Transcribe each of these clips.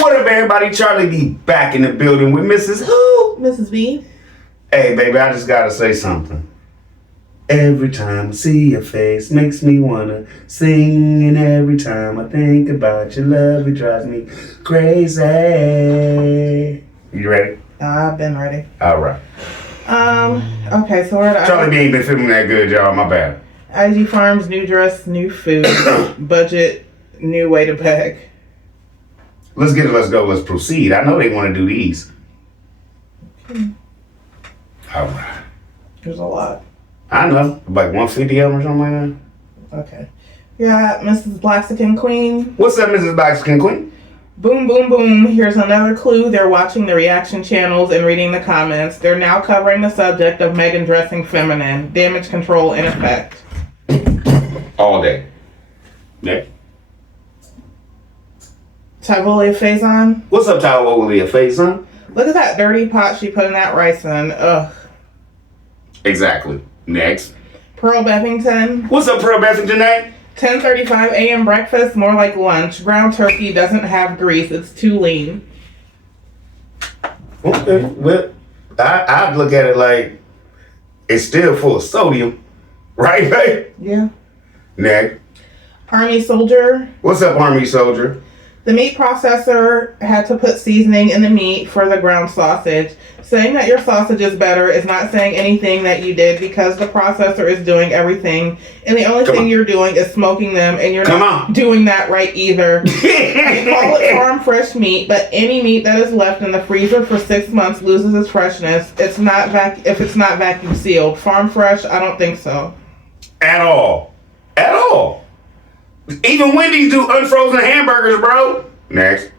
What up, everybody? Charlie B back in the building with Mrs. Who? Mrs. B. Hey, baby, I just gotta say something. Every time I see your face makes me wanna sing, and every time I think about your love, it drives me crazy. You ready? I've been ready. All right. Okay, so we're at Charlie B ain't been feeling that good, y'all. My bad. IG Farms, new dress, new food, budget, new way to beg. Let's get it. Let's go. Let's proceed. I know they want to do these. All right. There's a lot. I know. Like 150 of them or something like Okay. Yeah, Mrs. Blaxican Queen. that. What's up, Mrs. Blaxican Queen? Boom, boom, boom. Here's another clue. They're watching the reaction channels and reading the comments. They're now covering the subject of Megan dressing feminine. Damage control in effect. All day. Nick. Tyvolia Faison. What's up, Tyler Face, son? Look at that dirty pot she put in that rice in. Ugh. Exactly. Next. Pearl Bevington. What's up, Pearl Bethington tonight? 10:35 a.m. breakfast, more like lunch. Ground turkey doesn't have grease. It's too lean. Okay. Well, I'd look at it like it's still full of sodium. Right, babe? Yeah. Next. Army soldier. What's up, Army Soldier? The meat processor had to put seasoning in the meat for the ground sausage. Saying that your sausage is better is not saying anything that you did because the processor is doing everything. And the only thing you're doing is smoking them, and you're not doing that right either. You call it farm fresh meat, but any meat that is left in the freezer for 6 months loses its freshness. It's not if it's not vacuum sealed. Farm fresh, I don't think so. At all. At all. Even Wendy's do unfrozen hamburgers, bro. Next.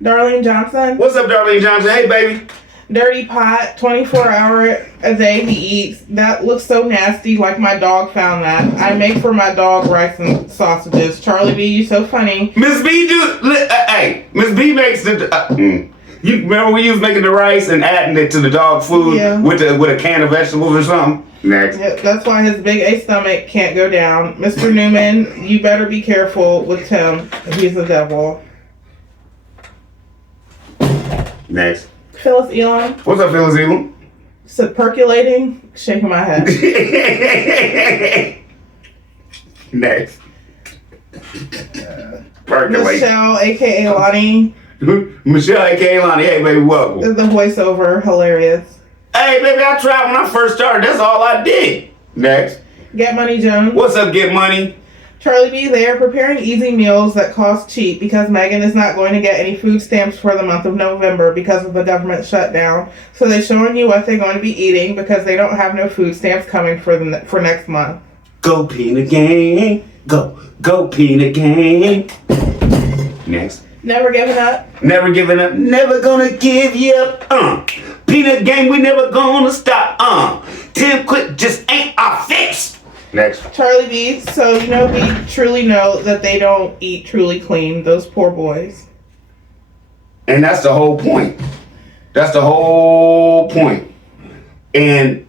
Darlene Johnson. What's up, Darlene Johnson? Hey, baby. Dirty pot, 24-hour a day he eats. That looks so nasty, like my dog found that. I make for my dog rice and sausages. Charlie B, you so funny. Miss B hey, Miss B makes the. You remember when you was making the rice and adding it to the dog food with a can of vegetables or something? Next. Yep, that's why his big A stomach can't go down. Mr. Newman, you better be careful with Tim. He's the devil. Next. Phyllis Elam. What's up, Phyllis Elam? Percolating, shaking my head. Next. Percolate. Michelle, aka Lonnie. Michelle, aka Lonnie. Hey, baby, welcome. The voiceover, hilarious. Hey, baby, I tried when I first started. That's all I did. Next. Get Money Jones. What's up, Get Money? Charlie B, they are preparing easy meals that cost cheap because Megan is not going to get any food stamps for the month of November because of the government shutdown. So they're showing you what they're going to be eating because they don't have no food stamps coming for next month. Go Peanut Gang. Go Peanut Gang. Next. Never giving up. Never giving up. Never gonna give you up. Peanut Gang, we never gonna stop. Tim Quick just ain't our fix. Next. Charlie B, so we truly know that they don't eat truly clean, those poor boys. And that's the whole point. That's the whole point. And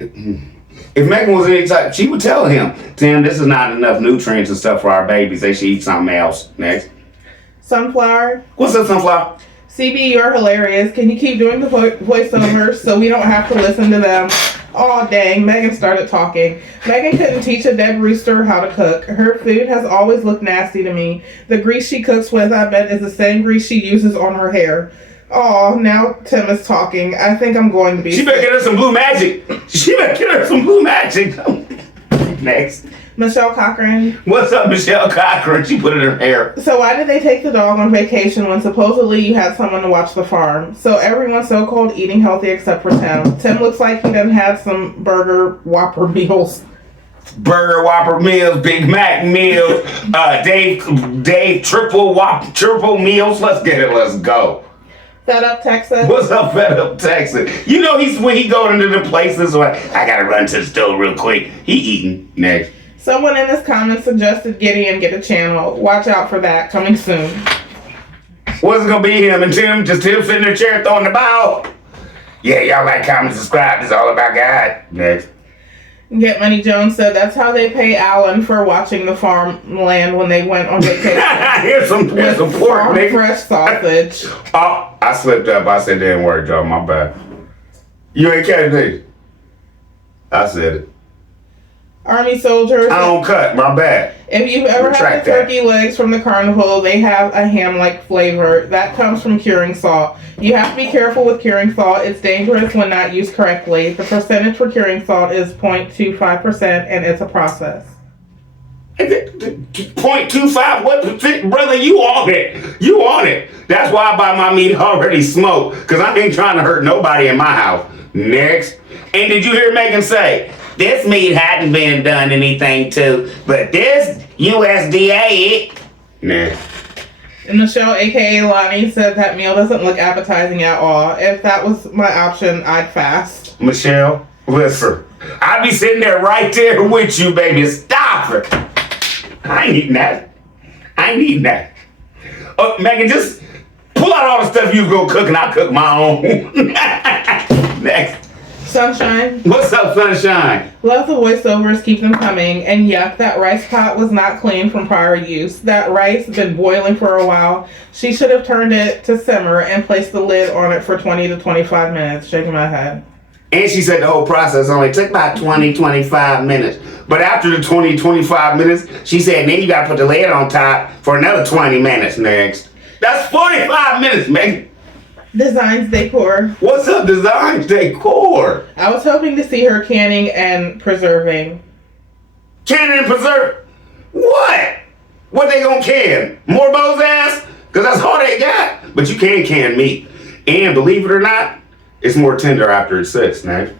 if Megan was any type, she would tell him, Tim, this is not enough nutrients and stuff for our babies. They should eat something else. Next. Sunflower. What's up, Sunflower? CB, you're hilarious. Can you keep doing the voiceovers so we don't have to listen to them? Oh, dang. Megan started talking. Megan couldn't teach a dead rooster how to cook. Her food has always looked nasty to me. The grease she cooks with, I bet, is the same grease she uses on her hair. Oh, now Tim is talking. I think I'm going to be She better get her some blue magic. Next. Michelle Cochran. What's up, Michelle Cochran? She put it in her hair. So why did they take the dog on vacation when supposedly you had someone to watch the farm? So everyone's so-called eating healthy except for Tim. Tim looks like he done had some Burger Whopper meals. Burger Whopper meals, Big Mac meals, Dave triple meals. Let's get it. Let's go. Fed Up Texas. What's up, Fed Up Texas? You know when he go into the places where I gotta run to the store real quick. He eating. Next. Someone in this comment suggested Gideon get a channel. Watch out for that. Coming soon. What's it gonna be, him and Tim? Just Tim sitting in the chair throwing the ball? Yeah, y'all like, comment, subscribe. It's all about God. Next. Get Money Jones said that's how they pay Alan for watching the farmland when they went on vacation. here's some pork, Farm nigga. fresh sausage. Oh, I slipped up. I said didn't work, Joe. My bad. You ain't catch this. I said it. Army soldiers. I don't cut. My bad. If you've ever had Retract the turkey legs from the carnival, they have a ham-like flavor. That comes from curing salt. You have to be careful with curing salt. It's dangerous when not used correctly. The percentage for curing salt is 0.25%, and it's a process. 0.25, what percent? Brother, you on it. You on it. That's why I buy my meat already smoked, because I ain't trying to hurt nobody in my house. Next. And did you hear Megan say, this meat hadn't been done anything to, but this USDA, nah. And Michelle, aka Lonnie, said that meal doesn't look appetizing at all. If that was my option, I'd fast. Michelle, listen. I'd be sitting there right there with you, baby. Stop it. I ain't eating that. I ain't eating that. Megan, just pull out all the stuff you was gonna cook and I'll cook my own. Next. Sunshine. What's up, Sunshine? Love the voiceovers, keep them coming. And yuck, that rice pot was not clean from prior use. That rice has been boiling for a while. She should have turned it to simmer and placed the lid on it for 20 to 25 minutes. Shaking my head. And she said the whole process only took about 20, 25 minutes. But after the 20, 25 minutes, she said, then you gotta put the lid on top for another 20 minutes next. That's 45 minutes, Megan. Designs Decor. What's up, Designs Decor? I was hoping to see her canning and preserving. Canning and preserve? What? What they gonna can? More Bo's ass? Because that's all they got. But you can can meat. And believe it or not, it's more tender after it sits, man.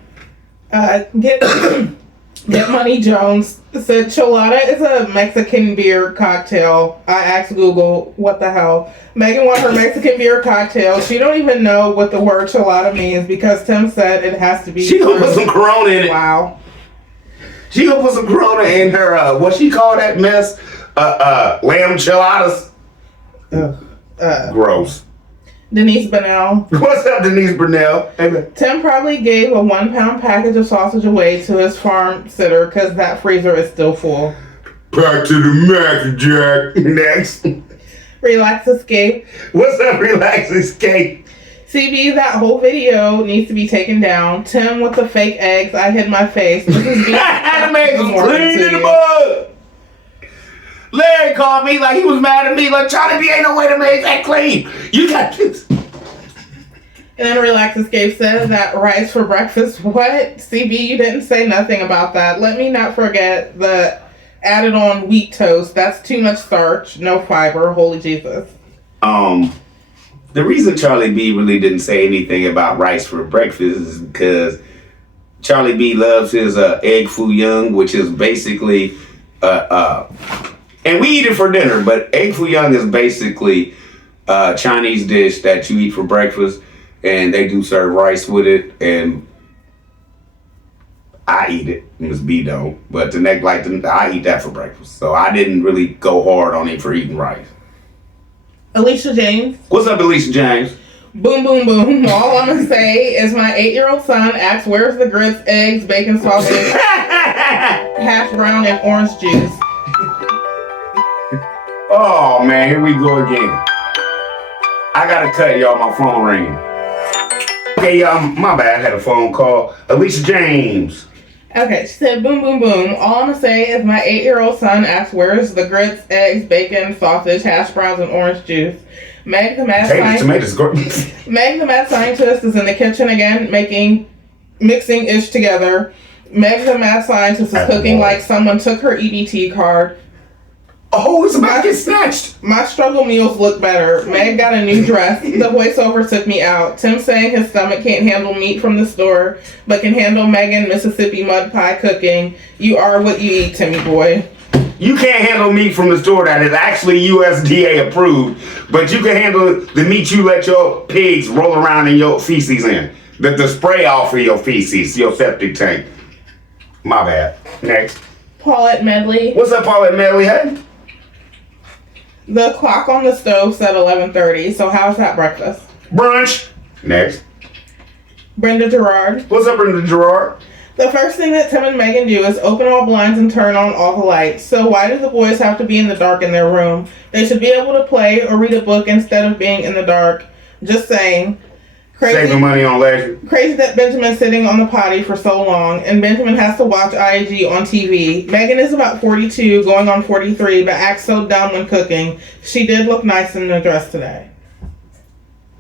Get Money Jones said Chelada is a Mexican beer cocktail. I asked Google, what the hell? Megan wanted her Mexican beer cocktail. She don't even know what the word chelada means because Tim said it has to be. She gonna put some Corona in it. Wow. She gonna put some Corona in her, what she call that mess? Lamb chiladas. Gross. Denise Bennell. What's up, Denise Burnell? Amen. Tim probably gave a 1-pound package of sausage away to his farm sitter because that freezer is still full. Back to the Mac, Jack. Next. Relax Escape. What's up, Relax Escape? CB, that whole video needs to be taken down. Tim with the fake eggs. I hid my face. This is The man was clean in the mud. Larry called me like he was mad at me. Like, Charlie B, ain't no way to make that clean. You got this. And then Relax Escape says that rice for breakfast. What? CB, you didn't say nothing about that. Let me not forget the added on wheat toast. That's too much starch, no fiber. Holy Jesus. The reason Charlie B really didn't say anything about rice for breakfast is because Charlie B loves his egg foo young, which is basically and we eat it for dinner, but egg foo young is basically a Chinese dish that you eat for breakfast, and they do serve rice with it, and I eat it. Miss B don't, but I eat that for breakfast, so I didn't really go hard on it for eating rice. Alicia James. What's up, Alicia James? Boom, boom, boom. All I'm going to say is my 8-year-old son asks, where's the grits, eggs, bacon, sausage, hash brown, and orange juice? Oh, man, here we go again. I gotta cut, y'all. My phone ringing. Okay, y'all, my bad. I had a phone call. Alicia James. Okay, she said, boom, boom, boom. All I'm going to say is my 8-year-old son asks, where's the grits, eggs, bacon, sausage, hash browns, and orange juice? Meg the mad scientist is in the kitchen again, mixing ish together. Meg the mad scientist is cooking like someone took her EBT card. Oh, it's about to get snatched. My struggle meals look better. Meg got a new dress. The voiceover took me out. Tim saying his stomach can't handle meat from the store, but can handle Megan Mississippi mud pie cooking. You are what you eat, Timmy boy. You can't handle meat from the store that is actually USDA approved, but you can handle the meat you let your pigs roll around in your feces in. The spray off of your feces, your septic tank. My bad. Next. Paulette Medley. What's up, Paulette Medley? Hey? The clock on the stove said 11:30, so how's that breakfast? Brunch. Next. Brenda Gerard. What's up, Brenda Gerard? The first thing that Tim and Megan do is open all blinds and turn on all the lights. So why do the boys have to be in the dark in their room? They should be able to play or read a book instead of being in the dark. Just saying. Saving money on leisure. Crazy that Benjamin's sitting on the potty for so long, and Benjamin has to watch IAG on TV. Megan is about 42, going on 43, but acts so dumb when cooking. She did look nice in the dress today.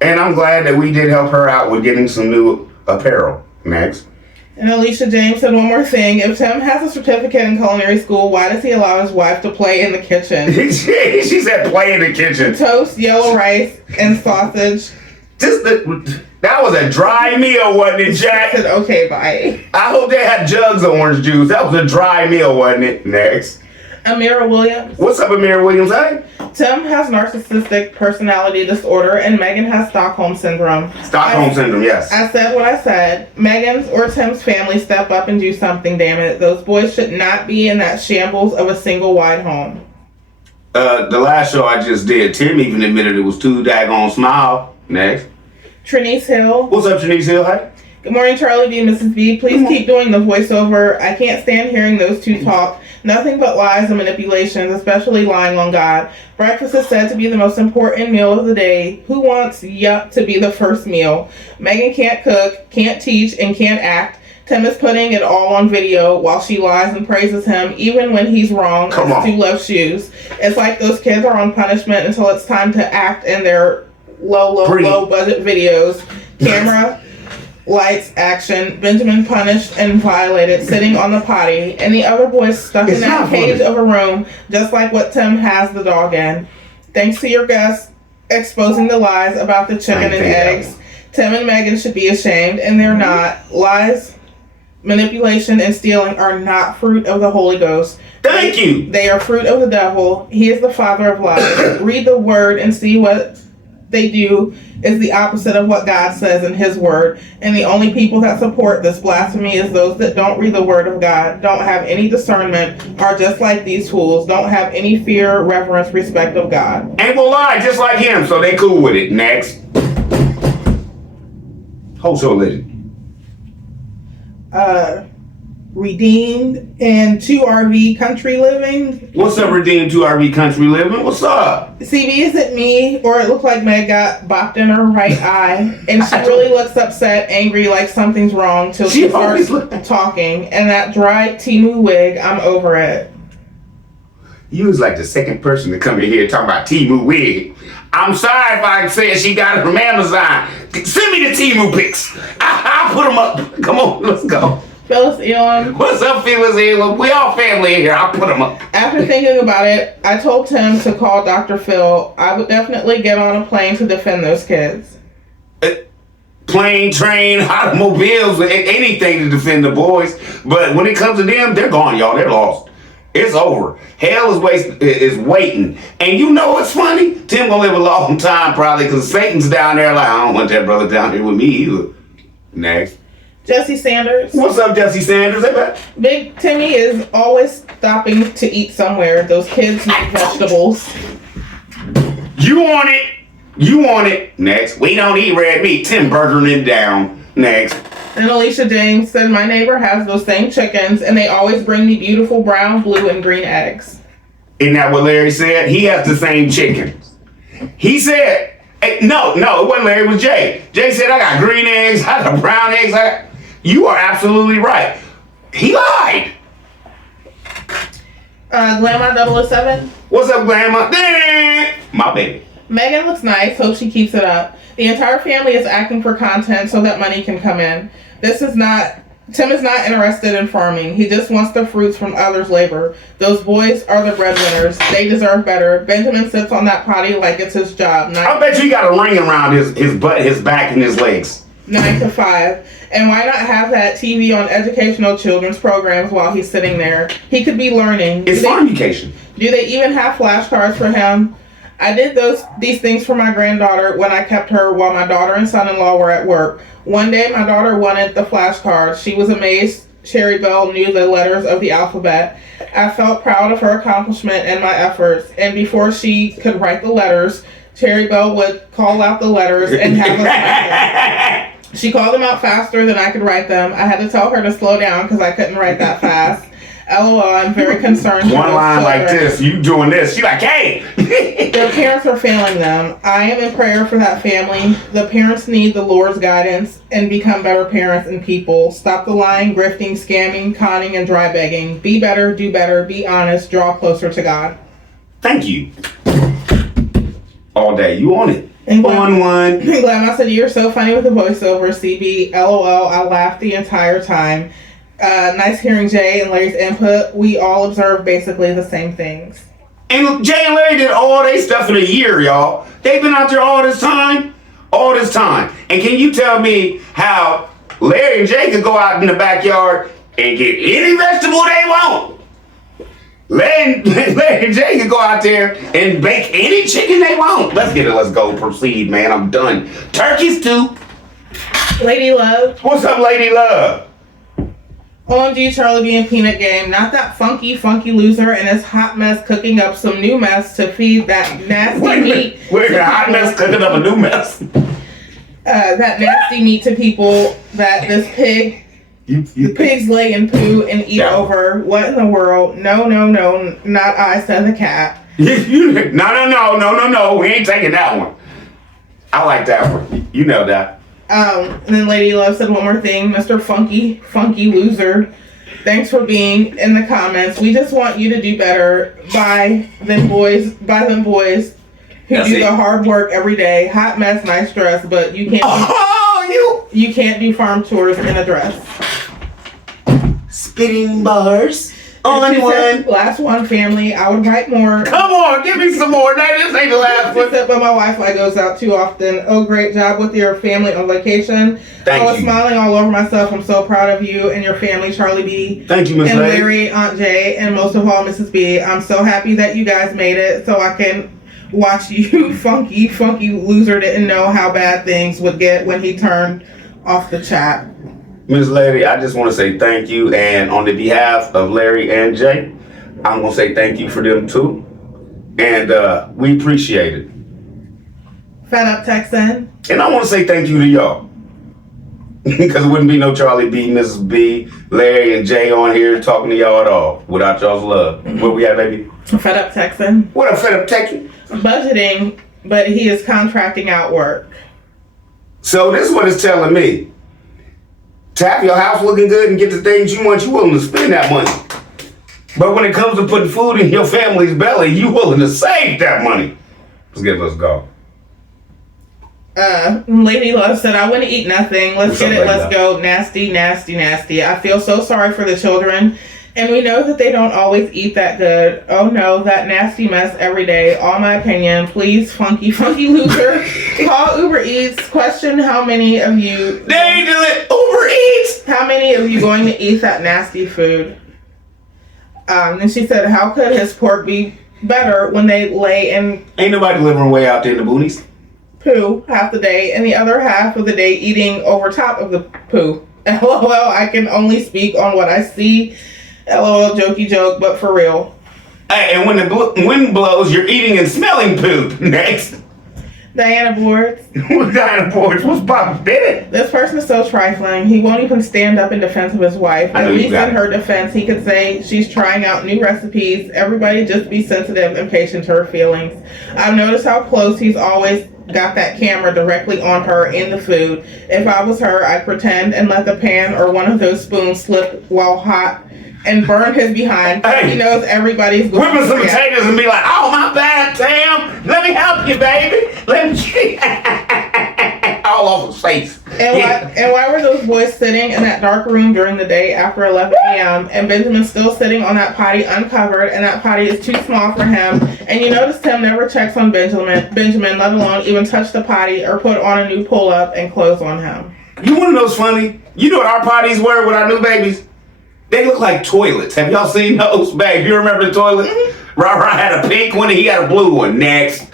And I'm glad that we did help her out with getting some new apparel. Next. And Alicia James said one more thing. If Tim has a certificate in culinary school, why does he allow his wife to play in the kitchen? She said play in the kitchen. Toast, yellow rice, and sausage. That was a dry meal, wasn't it, Jack? I said, okay, bye. I hope they had jugs of orange juice. That was a dry meal, wasn't it? Next. Amira Williams. What's up, Amira Williams? Hey? Tim has narcissistic personality disorder, and Megan has Stockholm syndrome. Stockholm syndrome, yes. I said what I said. Megan's or Tim's family step up and do something, damn it. Those boys should not be in that shambles of a single wide home. The last show I just did, Tim even admitted it was too daggone smile. Next. Trinice Hill. What's up, Trinice Hill? Hey? Good morning, Charlie B. Mrs. B. Please keep doing the voiceover. I can't stand hearing those two talk. Nothing but lies and manipulations, especially lying on God. Breakfast is said to be the most important meal of the day. Who wants yuck to be the first meal? Megan can't cook, can't teach, and can't act. Tim is putting it all on video while she lies and praises him, even when he's wrong. Come on. Two left shoes. It's like those kids are on punishment until it's time to act in their low budget videos. Camera, lights, action. Benjamin punished and violated, sitting on the potty, and the other boys stuck in that cage of a room, just like what Tim has the dog in. Thanks to your guests exposing the lies about the chicken and eggs. Tim and Megan should be ashamed, and they're not. Lies, manipulation, and stealing are not fruit of the Holy Ghost. Thank you. They are fruit of the devil. He is the father of lies. Read the word and see what they do is the opposite of what God says in his word. And the only people that support this blasphemy is those that don't read the word of God, don't have any discernment, are just like these fools, don't have any fear, reverence, respect of God. Ain't gonna lie, just like him, so they cool with it. Next. Whole show legend. Redeemed and 2RV Country Living. What's up, Redeemed 2RV Country Living? What's up? CB, is it me, or it looked like Meg got bopped in her right eye, and she really looks upset, angry, like something's wrong, till she starts talking, and that dry Timu wig, I'm over it. You was like the second person to come in here talking about Timu wig. I'm sorry if I said she got it from Amazon. Send me the Timu pics. I'll put them up. Come on, let's go. Phyllis Elon. What's up, Phyllis Elon? We all family in here. I'll put them up. After thinking about it, I told Tim to call Dr. Phil. I would definitely get on a plane to defend those kids. Plane, train, automobiles, anything to defend the boys. But when it comes to them, they're gone, y'all. They're lost. It's over. Hell is waiting. And you know what's funny? Tim gonna live a long time probably because Satan's down there like, I don't want that brother down here with me either. Next. Jesse Sanders. What's up, Jesse Sanders? Hey, Big Timmy is always stopping to eat somewhere. Those kids need vegetables. You want it. You want it. Next. We don't eat red meat. Tim burgering it down. Next. And Alicia James said, my neighbor has those same chickens, and they always bring me beautiful brown, blue, and green eggs. Isn't that what Larry said? He has the same chickens. He said, no, it wasn't Larry, it was Jay. Jay said, I got green eggs, I got brown eggs. You are absolutely right. He lied. Glamour 007. What's up, Glamour? My baby. Megan looks nice. Hope she keeps it up. The entire family is acting for content so that money can come in. Tim is not interested in farming. He just wants the fruits from others' labor. Those boys are the breadwinners. They deserve better. Benjamin sits on that potty like it's his job. I bet you got a ring around his butt, his back, and his legs. 9 to 5. And why not have that TV on educational children's programs while he's sitting there? He could be learning. It's farm education. Do they even have flashcards for him? I did these things for my granddaughter when I kept her while my daughter and son-in-law were at work. One day my daughter wanted the flashcards. She was amazed Cherry Bell knew the letters of the alphabet. I felt proud of her accomplishment and my efforts. And before she could write the letters, Cherry Bell would call out the letters and have us She called them out faster than I could write them. I had to tell her to slow down because I couldn't write that fast. LOL, I'm very concerned. One line like this, you doing this. She like, hey. Their parents are failing them. I am in prayer for that family. The parents need the Lord's guidance and become better parents and people. Stop the lying, grifting, scamming, conning, and dry begging. Be better, do better, be honest, draw closer to God. Thank you. All day. You on it. And On one. Glam, I said, you're so funny with the voiceover, CB. LOL, I laughed the entire time. Nice hearing Jay and Larry's input. We all observed basically the same things. And Jay and Larry did all their stuff in a year, y'all. They've been out there all this time. All this time. And can you tell me how Larry and Jay could go out in the backyard and get any vegetable they want? Larry and Jay could go out there and bake any chicken they want. Let's get it. Let's go. Proceed, man. I'm done. Turkeys, too. Lady Love. What's up, Lady Love? OMG Charlie B and Peanut Game. Not that funky loser and his hot mess cooking up some new mess to feed that nasty meat. Wait a minute, hot mess cooking up a new mess. That nasty meat to people that this the pigs lay and poo and eat over. What in the world? No, not I, said the cat. No. We ain't taking that one. I like that one. You know that. And then Lady Love said one more thing. Mr. Funky loser. Thanks for being in the comments. We just want you to do better by them boys who do the hard work every day. Hot mess, nice dress, but you can't you can't do farm chores in a dress. Spitting bars on one. Last one, family. I would write more. Come on, give me some more. Now this ain't the last one. But my Wi-Fi goes out too often. Oh, great job with your family on vacation. Thank you. I was smiling all over myself. I'm so proud of you and your family, Charlie B. Thank you, Miss And Lady. Larry, Aunt Jay, and most of all, Mrs. B. I'm so happy that you guys made it so I can watch you. Funky loser didn't know how bad things would get when he turned off the chat. Miss Lady, I just want to say thank you, and on the behalf of Larry and Jay, I'm going to say thank you for them too, and we appreciate it. Fed Up Texan. And I want to say thank you to y'all, because it wouldn't be no Charlie B, Mrs. B, Larry, and Jay on here talking to y'all at all without y'all's love. Where we at, baby? Fed Up Texan. What up, Fed Up Texan? Budgeting, but he is contracting out work. So this is what it's telling me. To have your house looking good and get the things you want, you're willing to spend that money. But when it comes to putting food in your family's belly, you're willing to save that money. Let's go. Lady Love said, I wouldn't eat nothing. Let's get it. Let's go. Nasty. I feel so sorry for the children. And we know that they don't always eat that good. Oh no, that nasty mess every day. All my opinion. Please, funky loser. Call Uber Eats. Question how many of you... They do it. Uber Eats. How many of you going to eat that nasty food? And she said, how could his pork be better when they lay in... Ain't nobody living way out there in the boonies. Poo half the day and the other half of the day eating over top of the poo. LOL, I can only speak on what I see. LOL, jokey joke, but for real. Hey, and when the wind blows, you're eating and smelling poop. Next. Diana Boards. Diana Boards, what's poppin', baby? This person is so trifling. He won't even stand up in defense of his wife. At least in her defense, he could say she's trying out new recipes. Everybody just be sensitive and patient to her feelings. I've noticed how close he's always got that camera directly on her in the food. If I was her, I'd pretend and let the pan or one of those spoons slip while hot and burn his behind. Hey, he knows everybody's going whipping some potatoes and be like, oh, my bad, Tam. Let me help you, baby. Let me... all over his face. And why were those boys sitting in that dark room during the day after 11 a.m. and Benjamin's still sitting on that potty uncovered and that potty is too small for him? And you notice Tim never checks on Benjamin, let alone even touch the potty or put on a new pull-up and clothes on him. You want to know what's funny? You know what our potties were with our new babies? They look like toilets. Have y'all seen those, babe? You remember the toilet? Mm-hmm. Ra had a pink one and he had a blue one. Next.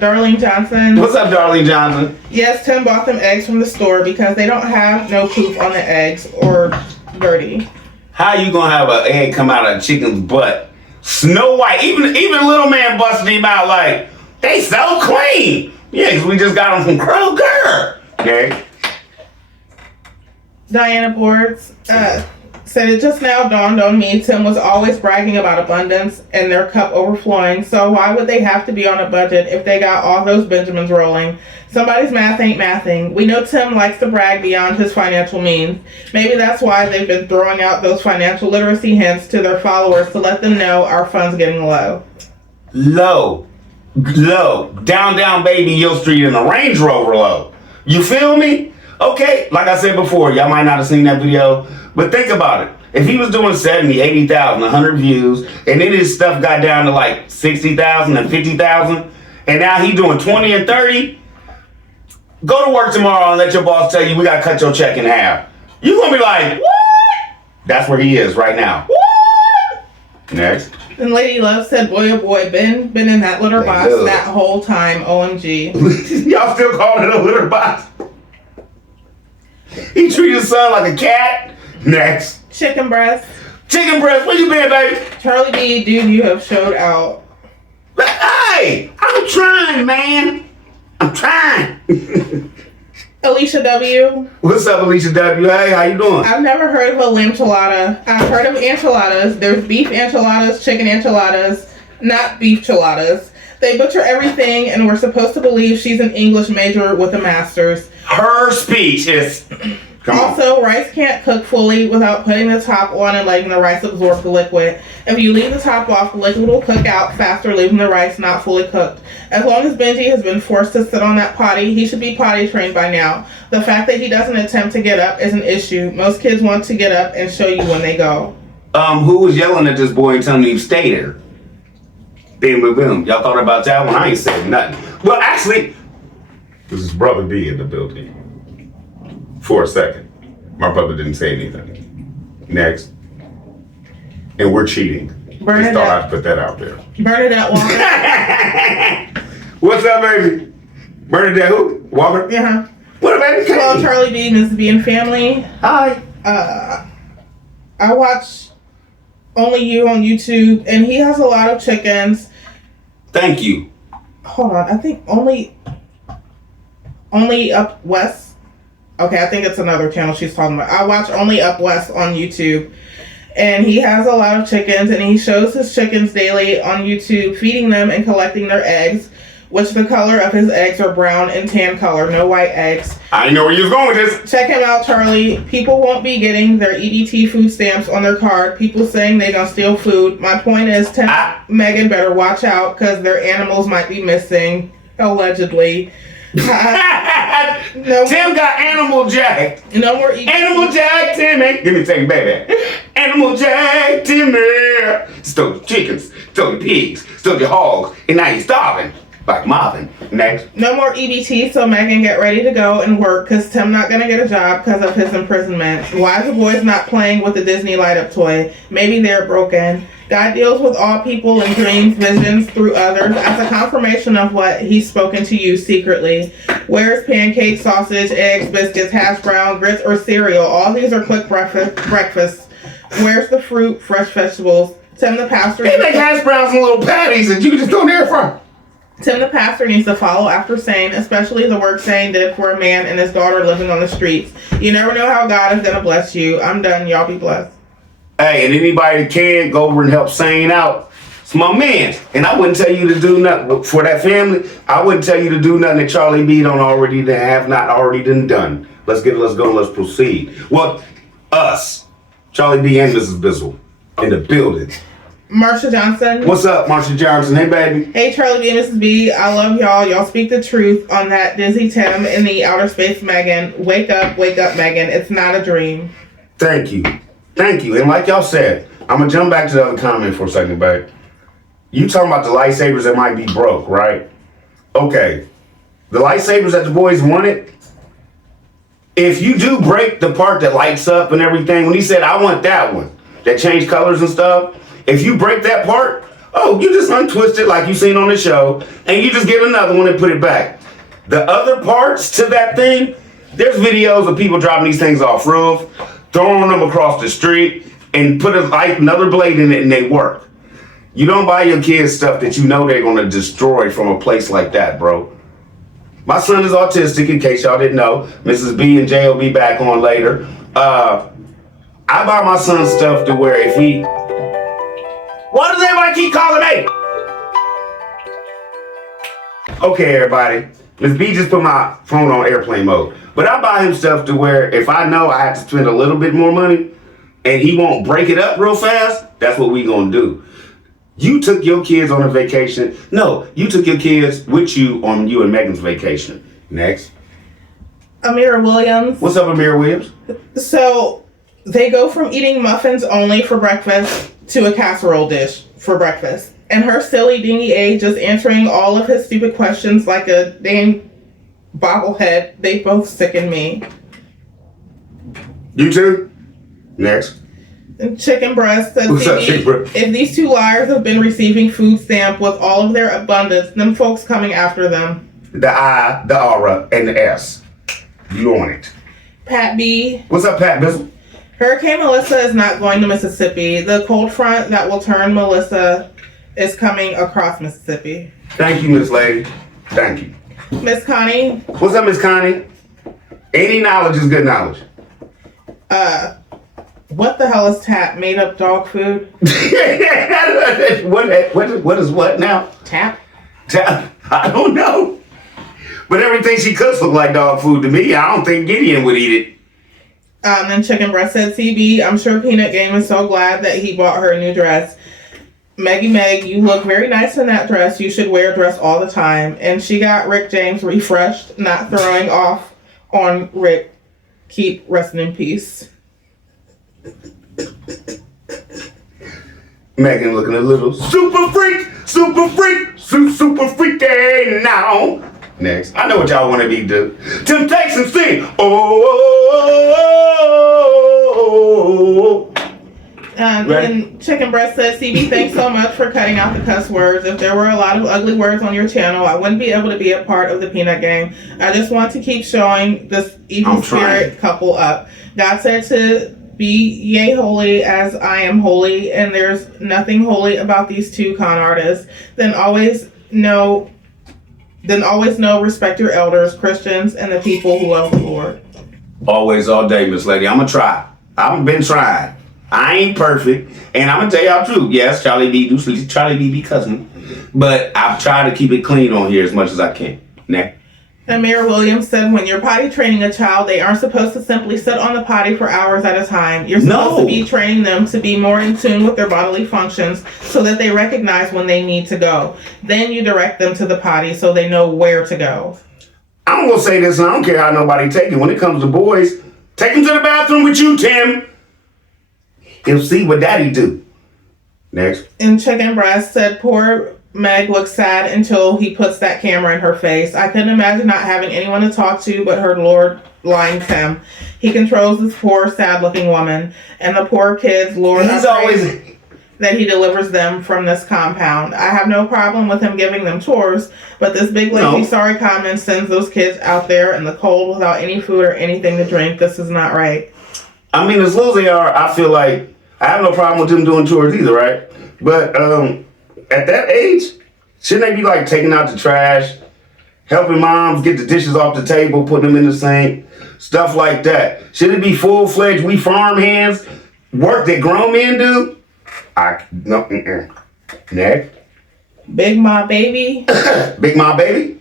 Darlene Johnson. What's up, Darlene Johnson? Yes, Tim bought them eggs from the store because they don't have no poop on the eggs or dirty. How you gonna have an egg come out of a chicken's butt? Snow White. Even little man busted him out like, they so clean. Yeah, 'cause we just got them from Kroger. Okay. Diana Boards said it just now dawned on me Tim was always bragging about abundance and their cup overflowing, so why would they have to be on a budget if they got all those Benjamins rolling? Somebody's math ain't mathing. We know Tim likes to brag beyond his financial means. Maybe that's why they've been throwing out those financial literacy hints to their followers to let them know our fund's getting low. Low. Down, baby, Yo Street in a Range Rover low. You feel me? Okay, like I said before, y'all might not have seen that video, but think about it. If he was doing 70, 80,000, 100 views, and then his stuff got down to like 60,000 and 50,000, and now he doing 20 and 30, go to work tomorrow and let your boss tell you we gotta cut your check in half. You gonna be like, what? That's where he is right now. What? Next. And Lady Love said, boy, oh boy, been in that litter box that whole time, OMG. Y'all still calling it a litter box? He treated his son like a cat. Next. Chicken breast. Chicken breast, where you been, baby? Charlie B, dude, you have showed out. Hey, I'm trying, man. I'm trying. Alicia W. What's up, Alicia W? Hey, how you doing? I've never heard of a lamb enchilada. I've heard of enchiladas. There's beef enchiladas, chicken enchiladas, not beef chiladas. They butcher everything, and we're supposed to believe she's an English major with a master's. Her speech is... Also, rice can't cook fully without putting the top on and letting the rice absorb the liquid. If you leave the top off, the liquid will cook out faster, leaving the rice not fully cooked. As long as Benji has been forced to sit on that potty, he should be potty trained by now. The fact that he doesn't attempt to get up is an issue. Most kids want to get up and show you when they go. Who was yelling at this boy and telling him to stay there? Boom, boom, boom. Y'all thought about that one? I ain't saying nothing. Well, actually, this is Brother B in the building. For a second. My brother didn't say anything. Next. And we're cheating. Just thought I'd put that out there. Bernadette Walker. What's up, baby? Bernadette who? Walker? Yeah. What up, baby? Hello, Charlie B, Mrs. B and family. Hi. I watch Only You on YouTube, and he has a lot of chickens. Thank you. Hold on, I think Only Up West. Okay, I think it's another channel she's talking about. I watch Only Up West on YouTube, and he has a lot of chickens, and he shows his chickens daily on YouTube, feeding them and collecting their eggs, which the color of his eggs are brown and tan color, no white eggs. I know where you're going with this. Check him out, Charlie. People won't be getting their EBT food stamps on their card. People saying they gonna steal food. My point is, Tim Megan better watch out because their animals might be missing, allegedly. No, Tim got animal jacked. No more EBT. Animal jack Timmy. Give me a second, baby. Animal jack Timmy. Stole your chickens, stole your pigs, stole your hogs, and now you're starving. Like Marvin. Next. No more EBT, so Megan get ready to go and work because Tim not going to get a job because of his imprisonment. Why is the boys not playing with the Disney light-up toy? Maybe they're broken. God deals with all people in dreams, visions, through others as a confirmation of what he's spoken to you secretly. Where's pancakes, sausage, eggs, biscuits, hash brown, grits, or cereal? All these are quick breakfasts. Where's the fruit, fresh vegetables? Tim the pastor... They make hash browns and little patties and you just go there for. Tim the pastor needs to follow after Sane, especially the work Sane did for a man and his daughter living on the streets. You never know how God is going to bless you. I'm done. Y'all be blessed. Hey, and anybody that can, go over and help Sane out. It's my man. And I wouldn't tell you to do nothing for that family. I wouldn't tell you to do nothing that Charlie B don't already have not already done. Let's go, let's proceed. Well, us, Charlie B and Mrs. Bizzle in the building. Marsha Johnson. What's up, Marsha Johnson? Hey, baby. Hey, Charlie B and Mrs. B. I love y'all. Y'all speak the truth on that Dizzy Tim in the outer space Megan. Wake up, Megan. It's not a dream. Thank you. And like y'all said, I'm going to jump back to the other comment for a second, babe. You talking about the lightsabers that might be broke, right? Okay. The lightsabers that the boys wanted, if you do break the part that lights up and everything, when he said, I want that one, that changed colors and stuff, if you break that part, you just untwist it like you seen on the show, and you just get another one and put it back. The other parts to that thing, there's videos of people dropping these things off roof, throwing them across the street, and put another blade in it and they work. You don't buy your kids stuff that you know they're going to destroy from a place like that, bro. My son is autistic, in case y'all didn't know. Mrs. B and Jay will be back on later. I buy my son stuff to where if he... Why does everybody keep calling me? Okay, everybody. Miss B just put my phone on airplane mode. But I buy him stuff to where if I know I have to spend a little bit more money and he won't break it up real fast, that's what we gonna do. You took your kids on a vacation. No, you took your kids with you on you and Megan's vacation. Next. Amira Williams. What's up, Amira Williams? So they go from eating muffins only for breakfast to a casserole dish for breakfast. And her silly dingy age just answering all of his stupid questions like a dang bobblehead. They both sicken me. You too? Next. And Chicken Breast said, What's up, Chicken Breast? if these two liars have been receiving food stamp with all of their abundance, them folks coming after them. The I, the aura, and the S. You on it. Pat B. What's up, Pat Bissell? Hurricane Melissa is not going to Mississippi. The cold front that will turn Melissa is coming across Mississippi. Thank you, Miss Lady. Thank you. Miss Connie. What's up, Miss Connie? Any knowledge is good knowledge. What the hell is TAP? Made up dog food? what is what now? TAP? TAP? I don't know. But everything she cooks look like dog food to me. I don't think Gideon would eat it. Then Chicken Breast said, CB, I'm sure Peanut Game is so glad that he bought her a new dress. Maggie Meg, you look very nice in that dress. You should wear a dress all the time. And she got Rick James refreshed, not throwing off on Rick. Keep resting in peace. Megan looking a little super freak, super freaky now. Next. I know what y'all want to be do. Temptation sing. Oh. And Chicken Breast says, CB, thanks so much for cutting out the cuss words. If there were a lot of ugly words on your channel, I wouldn't be able to be a part of the Peanut Game. I just want to keep showing this evil spirit couple up. God said to be yea holy as I am holy, and there's nothing holy about these two con artists. Then always know, respect your elders, Christians, and the people who love the Lord. Always, all day, Miss Lady. I'm going to try. I've been trying. I ain't perfect. And I'm going to tell y'all the truth. Yes, Charlie B be cousin. But I've tried to keep it clean on here as much as I can. Next. And Mayor Williams said, when you're potty training a child, they aren't supposed to simply sit on the potty for hours at a time. You're supposed to be training them to be more in tune with their bodily functions so that they recognize when they need to go. Then you direct them to the potty so they know where to go. I'm going to say this, and I don't care how nobody take it. When it comes to boys, take them to the bathroom with you, Tim. He'll see what daddy do. Next. And Chicken Breast said, poor Meg looks sad until he puts that camera in her face. I couldn't imagine not having anyone to talk to but her Lord lying Tim. He controls this poor, sad-looking woman. And the poor kids, Lord, he's always that he delivers them from this compound. I have no problem with him giving them tours, but this big lazy sorry comment sends those kids out there in the cold without any food or anything to drink. This is not right. I mean, as little as they are, I feel like I have no problem with them doing tours either, right? But at that age, shouldn't they be like taking out the trash, helping moms get the dishes off the table, putting them in the sink, stuff like that? Should it be full-fledged, we farm hands, work that grown men do? Next. Big Ma Baby. Big Ma Baby?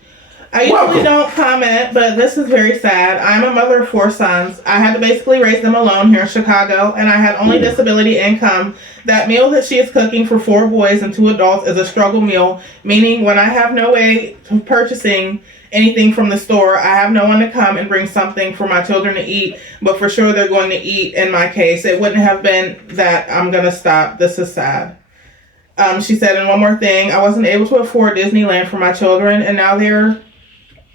I usually don't comment, but this is very sad. I'm a mother of 4 sons. I had to basically raise them alone here in Chicago, and I had only disability income. That meal that she is cooking for 4 boys and 2 adults is a struggle meal, meaning when I have no way of purchasing anything from the store, I have no one to come and bring something for my children to eat, but for sure they're going to eat in my case. It wouldn't have been that I'm going to stop. This is sad. She said, and one more thing, I wasn't able to afford Disneyland for my children, and now they're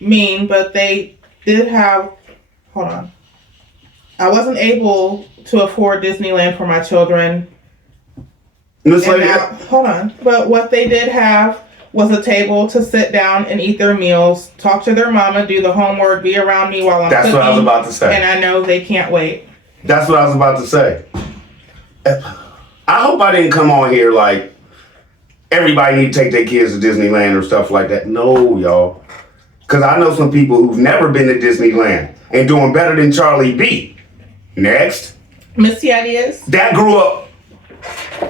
mean, but they did have, hold on. I wasn't able to afford Disneyland for my children. Hold on. But what they did have was a table to sit down and eat their meals, talk to their mama, do the homework, be around me while I'm cooking. That's what I was about to say. And I know they can't wait. That's what I was about to say. I hope I didn't come on here like everybody need to take their kids to Disneyland or stuff like that. No, y'all. Because I know some people who've never been to Disneyland and doing better than Charlie B. Next. Miss T.I. Diaz. That grew up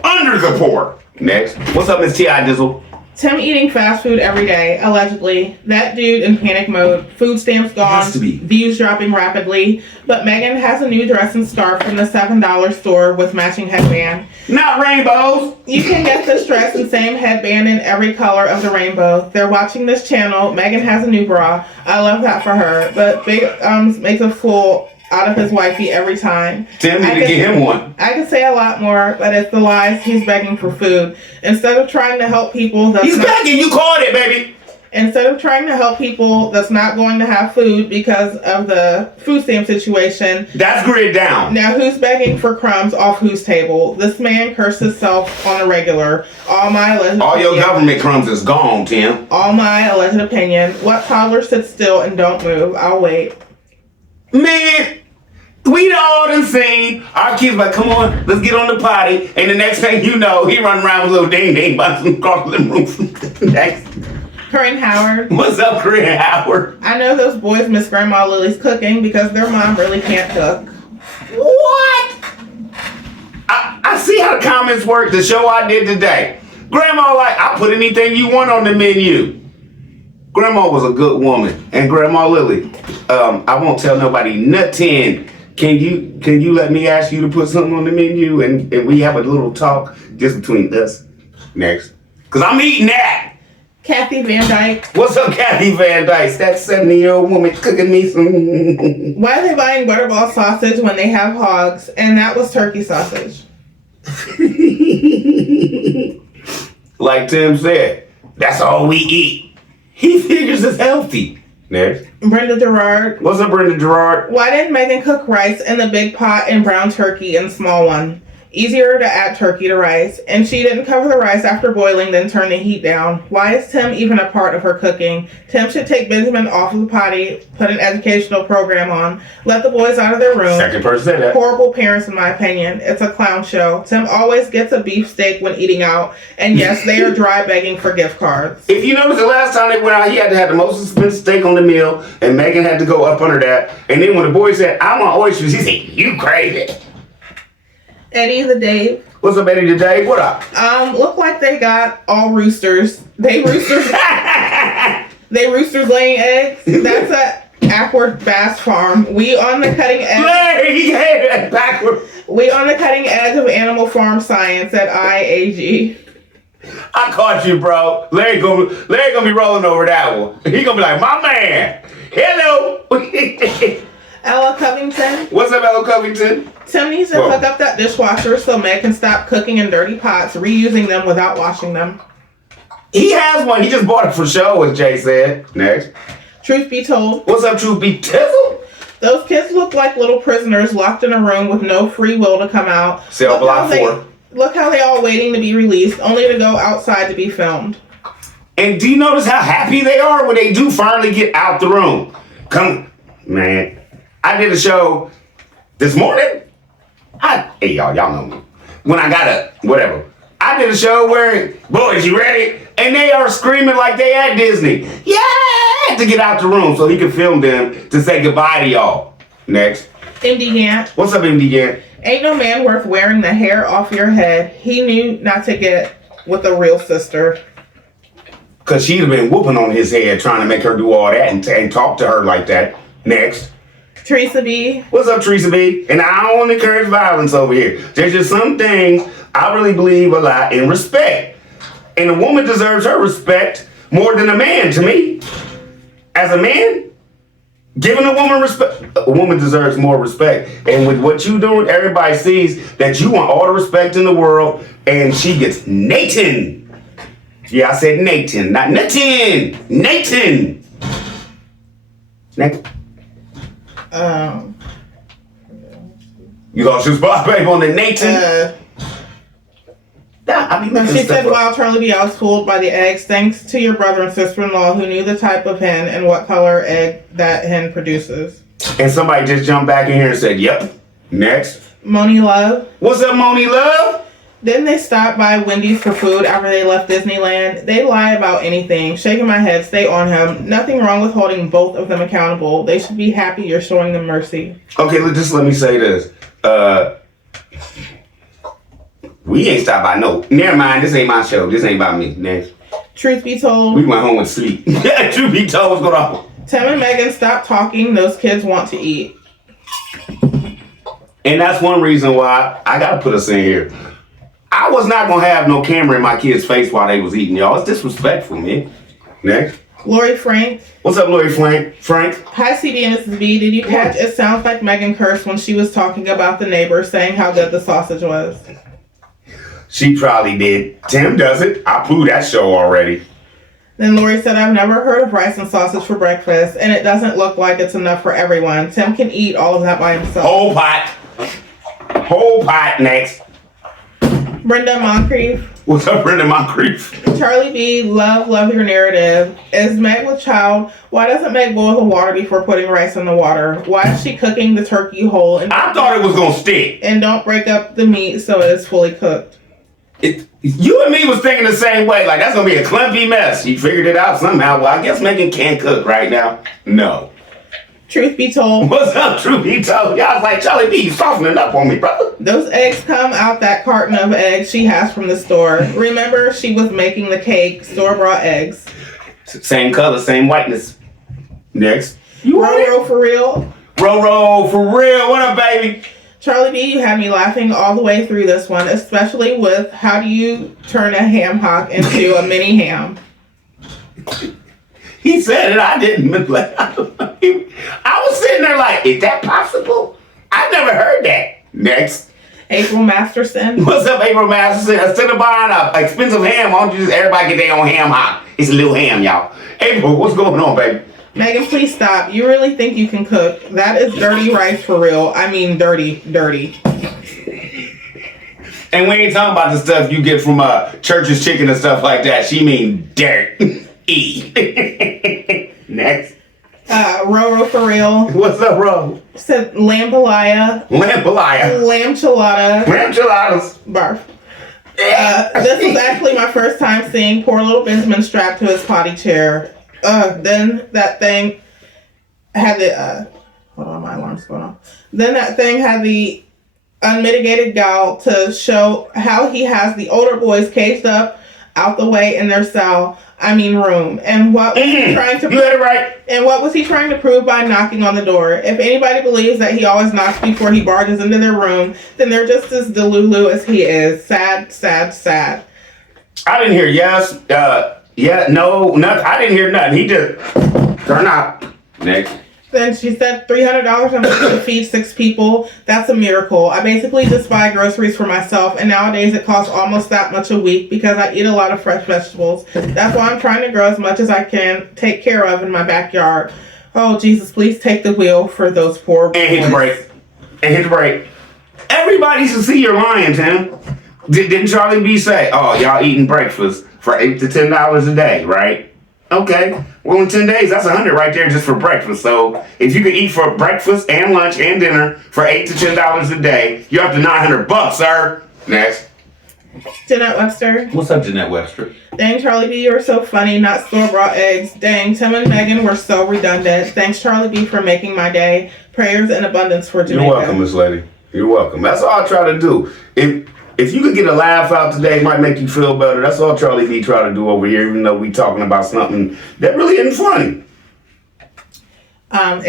under the poor. Next. What's up, Miss T.I. Dizzle? Tim eating fast food every day, allegedly. That dude in panic mode. Food stamps gone. Has to be. Views dropping rapidly. But Megan has a new dress and scarf from the $7 store with matching headband. Not rainbows. You can get this dress and same headband in every color of the rainbow. They're watching this channel. Megan has a new bra. I love that for her. But Big makes a fool out of his wifey every time. Tim need to get him one. I could say a lot more, but it's the lies. He's begging for food. Instead of trying to help people He's begging. You called it, baby. Instead of trying to help people that's not going to have food because of the food stamp situation. That's grid down. Now who's begging for crumbs off whose table? This man cursed himself on a regular. All your government crumbs is gone, Tim. All my alleged opinion. What toddler sits still and don't move? I'll wait. Man, we all done seen our kids like, come on, let's get on the potty. And the next thing you know, he run around with a little ding-ding bouncing across the room. Next. Corinne Howard. What's up, Corinne Howard? I know those boys miss Grandma Lily's cooking because their mom really can't cook. What? I see how the comments work. The show I did today. Grandma like, I'll put anything you want on the menu. Grandma was a good woman. And Grandma Lily, I won't tell nobody nothing. Can you let me ask you to put something on the menu and we have a little talk just between us? Next. Because I'm eating that. Kathy Van Dyke. What's up, Kathy Van Dyke? That 70-year-old woman cooking me some. Why are they buying Butterball sausage when they have hogs? And that was turkey sausage. Like Tim said, that's all we eat. He figures it's healthy. Next. Brenda Gerard. What's up, Brenda Gerard? Why didn't Megan cook rice in the big pot and brown turkey in small one? Easier to add turkey to rice. And she didn't cover the rice after boiling, then turn the heat down. Why is Tim even a part of her cooking? Tim should take Benjamin off of the potty, put an educational program on, let the boys out of their room. Second person said that. Horrible parents, in my opinion. It's a clown show. Tim always gets a beef steak when eating out. And yes, they are dry begging for gift cards. If you notice, the last time they went out, he had to have the most expensive steak on the meal, and Megan had to go up under that. And then when the boy said, I want oysters, he said, you crazy. Eddie the Dave. What's up, Eddie the Dave? What up? Look like they got all roosters. They roosters laying eggs. That's a Ackworth Bass Farm. We on the cutting edge. Backward. We on the cutting edge of animal farm science at IAG. I caught you, bro. Larry gonna be rolling over that one. He gonna be like, my man. Hello. Ella Covington. What's up, Ella Covington? Tim needs to hook up that dishwasher so Meg can stop cooking in dirty pots, reusing them without washing them. He has one. He just bought it for show, as Jay said. Next. Truth be told. What's up, Truth be tizzle? Those kids look like little prisoners locked in a room with no free will to come out. Cell block 4. Look how they all waiting to be released, only to go outside to be filmed. And do you notice how happy they are when they do finally get out the room? Come, man. I did a show this morning. Hey, y'all know me. When I got up, whatever. I did a show where, boys, you ready? And they are screaming like they at Disney. Yeah! To get out the room so he could film them to say goodbye to y'all. Next. MD Gant. What's up, MD Gant? Ain't no man worth wearing the hair off your head. He knew not to get with a real sister. Because she'd have been whooping on his head trying to make her do all that and talk to her like that. Next. Teresa B. What's up, Teresa B? And I don't encourage violence over here. There's just some things I really believe a lot in respect. And a woman deserves her respect more than a man to me. As a man, giving a woman respect, a woman deserves more respect. And with what you doing, everybody sees that you want all the respect in the world, and she gets Nathan. Yeah, I said Nathan, not Nathan. Nathan. Next. You lost your spot, babe, on the Nathan. She said, wow, Charlie B, I was fooled by the eggs. Thanks to your brother and sister-in-law who knew the type of hen and what color egg that hen produces. And somebody just jumped back in here and said, yep. Next. Moni Love. What's up, Moni Love? Didn't they stop by Wendy's for food after they left Disneyland? They lie about anything. Shaking my head, stay on him. Nothing wrong with holding both of them accountable. They should be happy you're showing them mercy. Okay, just let me say this. We ain't stopped by no. Never mind, this ain't my show. This ain't about me. Next. Truth be told, We went home and sleep. Truth be told, what's going on? Tim and Megan, stop talking. Those kids want to eat. And that's one reason why I gotta put us in here. I was not gonna have no camera in my kids' face while they was eating, y'all. It's disrespectful, man. Next. Lori Frank. What's up, Lori Frank? Hi, CD and Mrs. B. Did you catch? It sounds like Megan cursed when she was talking about the neighbor saying how good the sausage was. She probably did. Tim does it. I proved that show already. Then Lori said, I've never heard of rice and sausage for breakfast, and it doesn't look like it's enough for everyone. Tim can eat all of that by himself. Whole pot. Whole pot. Next. Brenda Moncrief. What's up, Brenda Moncrief? Charlie B, love your narrative. Is Meg with child? Why doesn't Meg boil the water before putting rice in the water? Why is she cooking the turkey whole? I thought it was gonna stick. And don't break up the meat so it is fully cooked. You and me was thinking the same way. Like, that's gonna be a clumpy mess. You figured it out somehow. Well, I guess Megan can't cook right now. No. Truth be told. What's up, truth be told? Y'all was like, Charlie B, you softening up on me, brother. Those eggs come out that carton of eggs she has from the store. Remember, she was making the cake, store-bought eggs. Same color, same whiteness. Next. You Roro for real. Roro for real. What up, baby? Charlie B, you had me laughing all the way through this one, especially with how do you turn a ham hock into a mini ham? He said it, I didn't. I was sitting there like, is that possible? I've never heard that. Next. April Masterson. What's up, April Masterson? Instead of buying an expensive ham, why don't you just everybody get their own ham hock? It's a little ham, y'all. April, what's going on, baby? Megan, please stop. You really think you can cook? That is dirty rice for real. I mean dirty. And we ain't talking about the stuff you get from Church's Chicken and stuff like that. She mean dirt. Next. Roro for real. What's up, Ro? Said lambalaya. Lambalaya. Lamb chilada. Lamb chiladas. Barf. This was actually my first time seeing poor little Benjamin strapped to his potty chair. Then that thing had the hold on, my alarm's going off. Then that thing had the unmitigated gall to show how he has the older boys caged up out the way in their cell. I mean room. And what was he trying to You had it right. And what was he trying to prove by knocking on the door? If anybody believes that he always knocks before he barges into their room, then they're just as delulu as he is. Sad. I didn't hear yes. Yeah, no, nothing. I didn't hear nothing. He just turn out. Next. Then she said $300 I'm going to feed 6 people. That's a miracle. I basically just buy groceries for myself, and nowadays it costs almost that much a week because I eat a lot of fresh vegetables. That's why I'm trying to grow as much as I can take care of in my backyard. Oh, Jesus, please take the wheel for those poor boys. And hit the brake. Everybody should see you're lying, Tim. Didn't Charlie B say, oh, y'all eating breakfast for $8 to $10 a day, right? Okay. Well, in 10 days, that's $100 right there just for breakfast. So if you could eat for breakfast and lunch and dinner for $8 to $10 a day, you're up to $900, sir. Next. Jeanette Webster. What's up, Jeanette Webster? Dang, Charlie B, you were so funny. Not store-bought eggs. Dang, Tim and Megan were so redundant. Thanks, Charlie B, for making my day. Prayers and abundance for Jamaica. You're welcome, Miss Lady. You're welcome. That's all I try to do. If you could get a laugh out today, it might make you feel better. That's all Charlie B try to do over here, even though we talking about something that really isn't funny.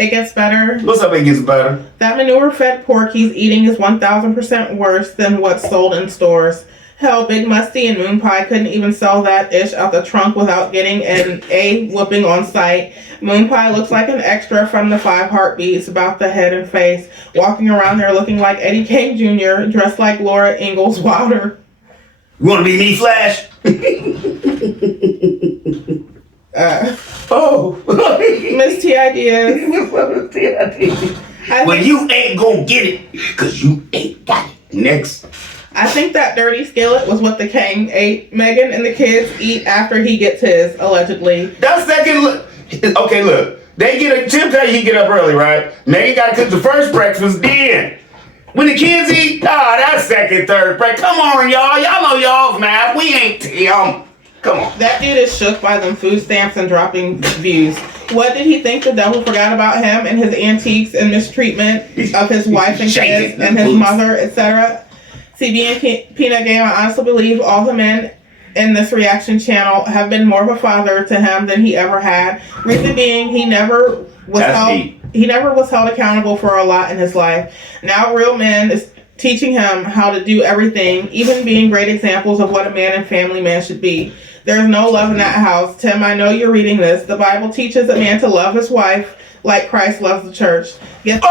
It gets better. What's up, it gets better? That manure-fed pork he's eating is 1,000% worse than what's sold in stores. Hell, Big Musty and Moon Pie couldn't even sell that ish out the trunk without getting an A whooping on sight. Moon Pie looks like an extra from the 5 Heartbeats, about the head and face, walking around there looking like Eddie King Jr., dressed like Laura Ingalls Wilder. You want to be me, Flash? Miss T Ideas. Well, you ain't gonna get it, because you ain't got it. Next. I think that dirty skillet was what the king ate. Megan and the kids eat after he gets his, allegedly. That's second. Okay, look. Tim tell you he get up early, right? Megan got to cook the first breakfast, then When the kids eat, that's second, third break. Come on, y'all. Y'all know y'all's math. We ain't Tim. Come on. That dude is shook by them food stamps and dropping views. What did he think the devil forgot about him and his antiques and mistreatment of his wife and kids and his mother, etc.? CB and Peanut Game, I honestly believe all the men in this reaction channel have been more of a father to him than he ever had. Reason being, he never was held accountable for a lot in his life. Now real men is teaching him how to do everything, even being great examples of what a man and family man should be. There's no love in that house. Tim, I know you're reading this. The Bible teaches a man to love his wife like Christ loves the church. Get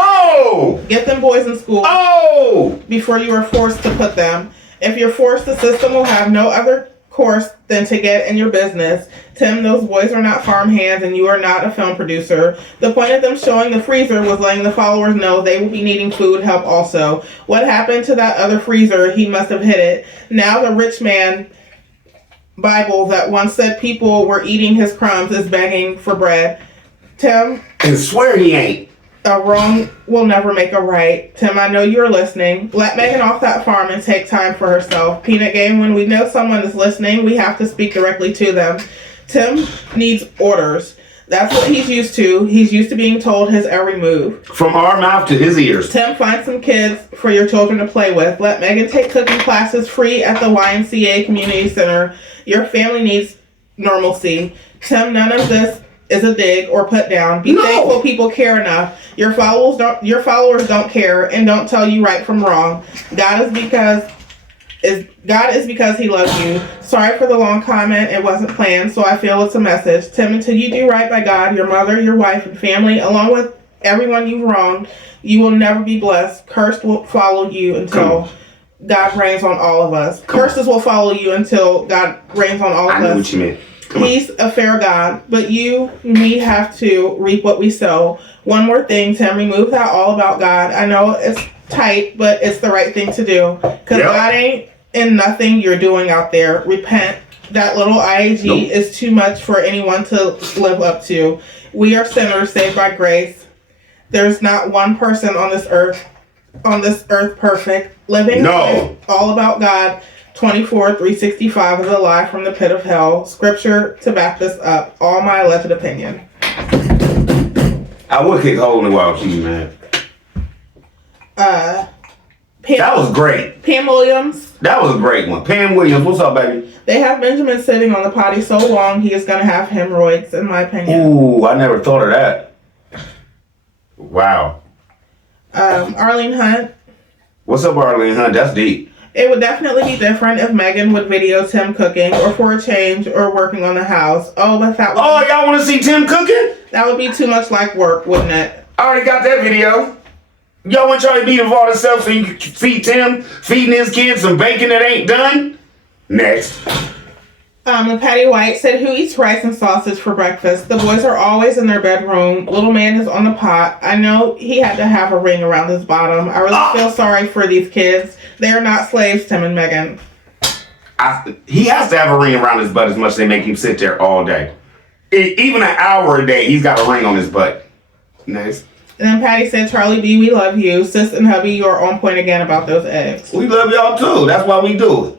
them boys in school before you are forced to put them. If you're forced, the system will have no other course than to get in your business. Tim, those boys are not farm hands and you are not a film producer. The point of them showing the freezer was letting the followers know they will be needing food help also. What happened to that other freezer? He must have hid it. Now the rich man Bible that once said people were eating his crumbs is begging for bread. Tim, and swear he ain't. A wrong will never make a right. Tim, I know you're listening. Let Megan off that farm and take time for herself. Peanut Game, when we know someone is listening, we have to speak directly to them. Tim needs orders. That's what he's used to. He's used to being told his every move. From our mouth to his ears. Tim, find some kids for your children to play with. Let Megan take cooking classes free at the YMCA Community Center. Your family needs normalcy. Tim, none of this is a dig or put down. Be thankful people care enough. Your followers don't care and don't tell you right from wrong. God is because he loves you. Sorry for the long comment. It wasn't planned, so I feel it's a message. Tim, until you do right by God, your mother, your wife, and family, along with everyone you've wronged, you will never be blessed. Cursed will follow you until God reigns on all of us. Curses will follow you until God reigns on all of us. I know what you meant. He's a fair God, but we have to reap what we sow. One more thing, Tim, remove that all about God. I know it's tight, but it's the right thing to do. Because God ain't in nothing you're doing out there. Repent. That little IAG is too much for anyone to live up to. We are sinners saved by grace. There's not one person on this earth perfect. Living all about God. 24/365 is a lie from the pit of hell. Scripture to back this up. All my alleged opinion. I would kick hole in the wall to you, man. That was great. Pam Williams. That was a great one. Pam Williams, what's up, baby? They have Benjamin sitting on the potty so long he is going to have hemorrhoids, in my opinion. Ooh, I never thought of that. Wow. Arlene Hunt. What's up, Arlene Hunt? That's deep. It would definitely be different if Megan would video Tim cooking, or for a change, or working on the house. Oh, but that would y'all want to see Tim cooking? That would be too much like work, wouldn't it? I already got that video. Y'all want Charlie B involved himself so you can see Tim feeding his kids some bacon that ain't done? Next. Patty White said, who eats rice and sausage for breakfast? The boys are always in their bedroom. Little man is on the pot. I know he had to have a ring around his bottom. I really feel sorry for these kids. They are not slaves, Tim and Megan. He has to have a ring around his butt as much as they make him sit there all day. Even an hour a day, he's got a ring on his butt. Next. And then Patty said, Charlie B, we love you. Sis and hubby, you're on point again about those eggs. We love y'all too. That's why we do it.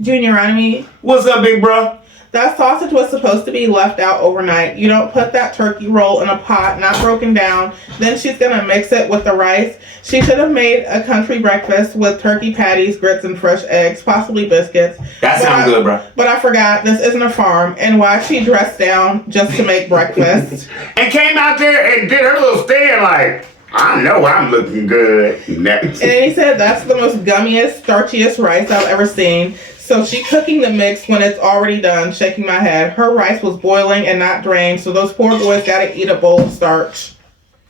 Junior Ronnie. What's up, big bro? That sausage was supposed to be left out overnight. You don't put that turkey roll in a pot, not broken down. Then she's going to mix it with the rice. She should have made a country breakfast with turkey patties, grits, and fresh eggs, possibly biscuits. That sounds good, bro. But I forgot, this isn't a farm. And why she dressed down just to make breakfast. And came out there and did her little stand like, I know I'm looking good. Next. And then he said, that's the most gummiest, starchiest rice I've ever seen. So she cooking the mix when it's already done, shaking my head. Her rice was boiling and not drained, so those poor boys gotta eat a bowl of starch.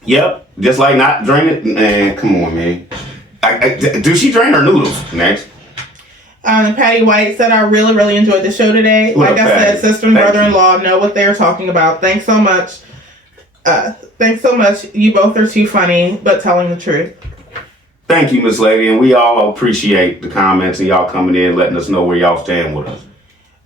Yep, just like not draining. Man, come on, man. Do she drain her noodles? Next. Patty White said, I really, really enjoyed the show today. Like I said, sister and brother-in-law know what they're talking about. Thanks so much. You both are too funny, but telling the truth. Thank you, Miss Lady, and we all appreciate the comments and y'all coming in, letting us know where y'all stand with us.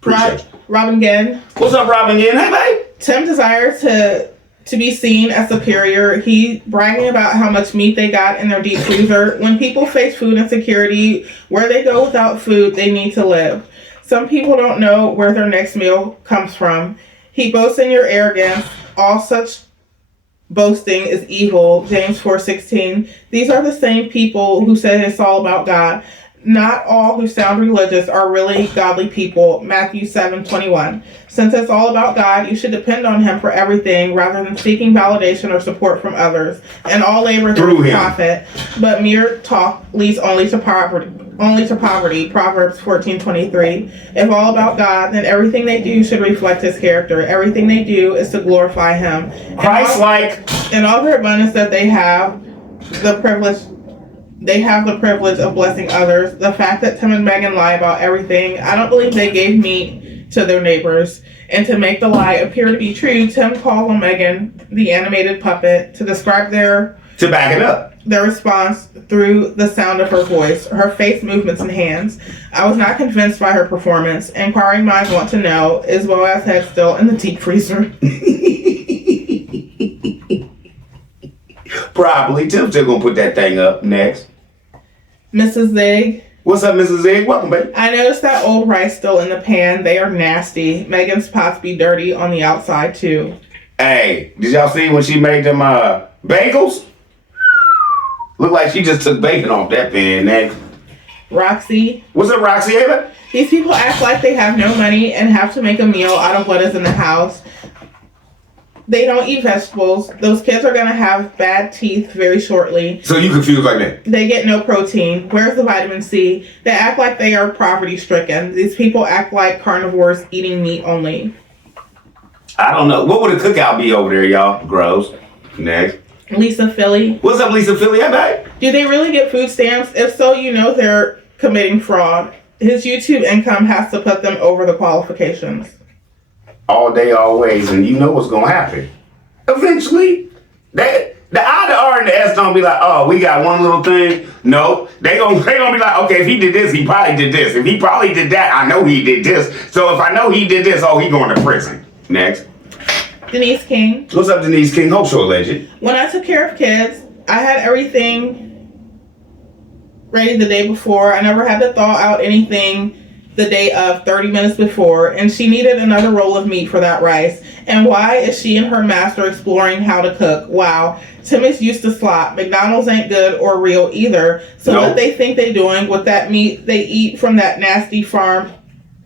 Appreciate it. Robin Ginn. What's up, Robin Ginn? Hey, babe. Tim desires to to be seen as superior. He bragging about how much meat they got in their deep freezer. When people face food insecurity, where they go without food, they need to live. Some people don't know where their next meal comes from. He boasts in your arrogance. All such boasting is evil. James 4:16. These are the same people who say it's all about God. Not all who sound religious are really godly people. Matthew 7:21. Since it's all about God, you should depend on Him for everything rather than seeking validation or support from others. And all labor Through is Him. profit, but mere talk leads only to poverty. Proverbs 14:23. If all about God, then everything they do should reflect His character. Everything they do is to glorify Him. Christ-like. In all their abundance that they have the privilege of blessing others. The fact that Tim and Megan lie about everything, I don't believe they gave meat to their neighbors. And to make the lie appear to be true, Tim calls on Megan the animated puppet to describe To back it up. their response through the sound of her voice, her face movements and hands. I was not convinced by her performance. Inquiring minds want to know, is Boaz's head still in the deep freezer? Probably. Tim's still gonna put that thing up next. Mrs. Zig, What's up, Mrs. Zig? Welcome, baby. I noticed that old rice still in the pan. They are nasty. Megan's pots be dirty on the outside too. Hey, did y'all see when she made them bagels? Look like she just took bacon off that pan. Next. Roxy, What's up, Roxy? Ava? these people act like they have no money and have to make a meal out of what is in the house. They don't eat vegetables. Those kids are going to have bad teeth very shortly. So you confused like that? They get no protein. Where's the vitamin C? They act like they are poverty stricken. These people act like carnivores eating meat only. I don't know. What would a cookout be over there, y'all? Gross. Next. Lisa Philly, What's up, Lisa Philly? Hey, babe. do they really get food stamps? If so, you know they're committing fraud. His YouTube income has to put them over the qualifications. All day, always, and you know what's gonna happen. Eventually, the I, the R, and the S don't be like, oh, we got one little thing. No, they gonna be like, okay, if he did this, he probably did this. If he probably did that, I know he did this. So if I know he did this, oh, he going to prison. Next. Denise King, What's up, Denise King? Hope Show legend. when I took care of kids, I had everything ready the day before. I never had to thaw out anything the day of 30 minutes before, and she needed another roll of meat for that rice. And why is she and her master exploring how to cook? Wow. Tim is used to slop. McDonald's ain't good or real either. So Nope. what they think they doing with that meat they eat from that nasty farm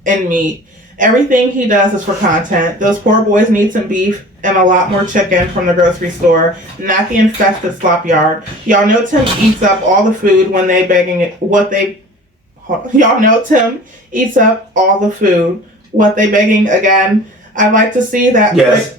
and meat. Everything he does is for content. Those poor boys need some beef and a lot more chicken from the grocery store, not the infested slop yard. Y'all know Tim eats up all the food when they begging it. Y'all know Tim eats up all the food. What they begging again? I'd like to see that Yes.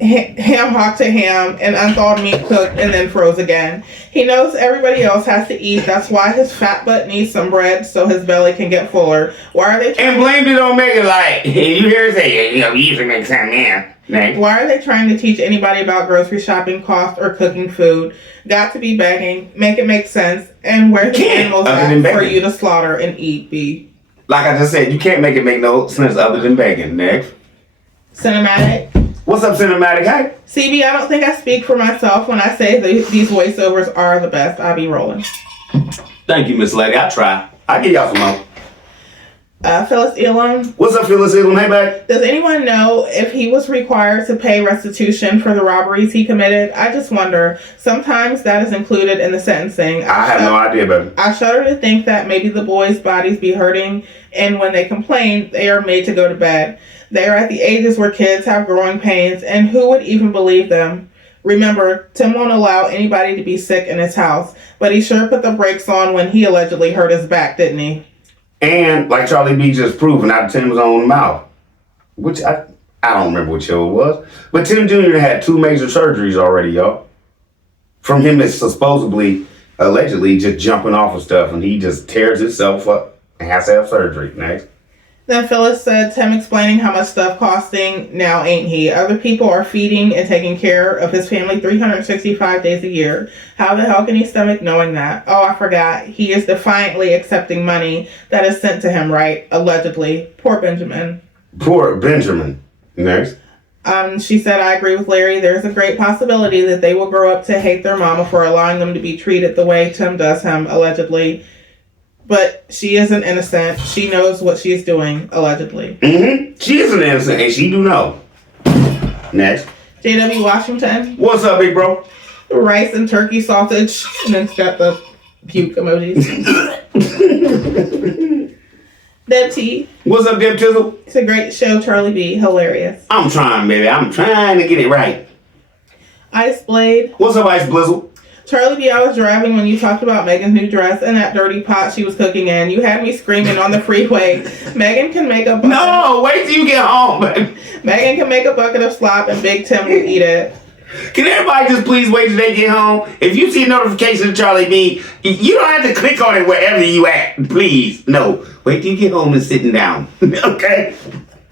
ham hock to ham and unthawed meat cooked and then froze again. He knows everybody else has to eat. That's why his fat butt needs some bread so his belly can get fuller. Why are they? And blamed it on Megan like, you hear her say, you usually make some man. Next. Why are they trying to teach anybody about grocery shopping cost or cooking food? Got to be begging. Make it make sense. And where the Can't, animals other at than for begging. you to slaughter and eat be? Like I just said, you can't make it make no sense other than begging. Next. Cinematic. What's up, Cinematic? Hey. CB, I don't think I speak for myself when I say these voiceovers are the best. I be rolling. Thank you, Miss Lady. I try. I give y'all some more. Phyllis Elam. What's up, Phyllis Elam? Hey, babe. Does anyone know if he was required to pay restitution for the robberies he committed? I just wonder. Sometimes that is included in the sentencing. I have no idea, baby. I shudder to think that maybe the boys' bodies be hurting, and when they complain, they are made to go to bed. They are at the ages where kids have growing pains, and who would even believe them? Remember, Tim won't allow anybody to be sick in his house, but he sure put the brakes on when he allegedly hurt his back, didn't he? And like Charlie B just proven out of Tim's own mouth, which I don't remember what show it was, but Tim Jr. had 2 major surgeries already, y'all. From him that's supposedly, allegedly just jumping off of stuff, and he just tears himself up and has to have surgery. Next. Then Phyllis said, Tim explaining how much stuff costing, now ain't he? Other people are feeding and taking care of his family 365 days a year. How the hell can he stomach knowing that? Oh, I forgot. He is defiantly accepting money that is sent to him, right? Allegedly. Poor Benjamin. Poor Benjamin. Next. She said, I agree with Larry. There's a great possibility that they will grow up to hate their mama for allowing them to be treated the way Tim does him, allegedly. But she isn't innocent. She knows what she's doing, allegedly. Mm-hmm. She isn't innocent, and she do know. Next. JW Washington. What's up, big bro? Rice and turkey sausage. And then it's got the puke emojis. Deb T. What's up, Deb Tizzle? It's a great show, Charlie B. Hilarious. I'm trying, baby. I'm trying to get it right. Ice Blade. What's up, Ice Blizzle? Charlie B, I was driving when you talked about Megan's new dress and that dirty pot she was cooking in. You had me screaming on the freeway. Megan can make a bucket. No, wait till you get home, baby. Megan can make a bucket of slop and Big Tim will eat it. Can everybody just please wait till they get home? If you see a notification of Charlie B, you don't have to click on it wherever you at. Please, no. Wait till you get home and sitting down. Okay?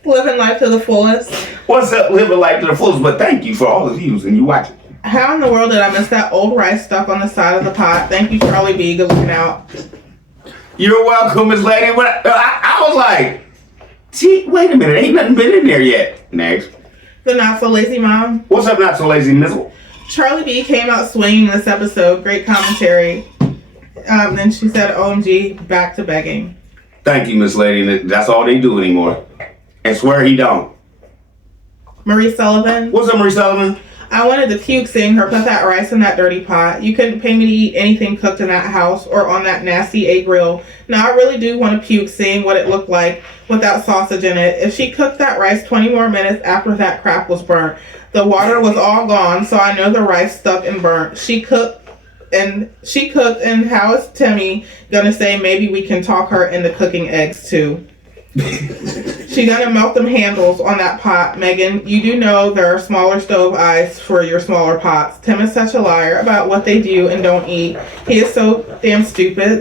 Living life to the fullest. What's up, living life to the fullest? But thank you for all the views and you watching. How in the world did I miss that old rice stuck on the side of the pot? Thank you, Charlie B. Good looking out. You're welcome, Miss Lady. But I was like, gee, wait a minute. Ain't nothing been in there yet. Next. The Not So Lazy Mom. What's up, Not So Lazy Mizzle? Charlie B came out swinging this episode. Great commentary. Then she said, OMG, back to begging. Thank you, Miss Lady. That's all they do anymore. And swear he don't. Marie Sullivan. What's up, Marie Sullivan? I wanted to puke seeing her put that rice in that dirty pot. You couldn't pay me to eat anything cooked in that house or on that nasty A grill. Now I really do want to puke seeing what it looked like with that sausage in it. If she cooked that rice 20 more minutes after that crap was burnt, the water was all gone, so I know the rice stuck and burnt. She cooked, and how is Timmy gonna say maybe we can talk her into cooking eggs too? She gonna melt them handles on that pot. Megan, you do know there are smaller stove eyes for your smaller pots. Tim is such a liar about what they do and don't eat. He is so damn stupid.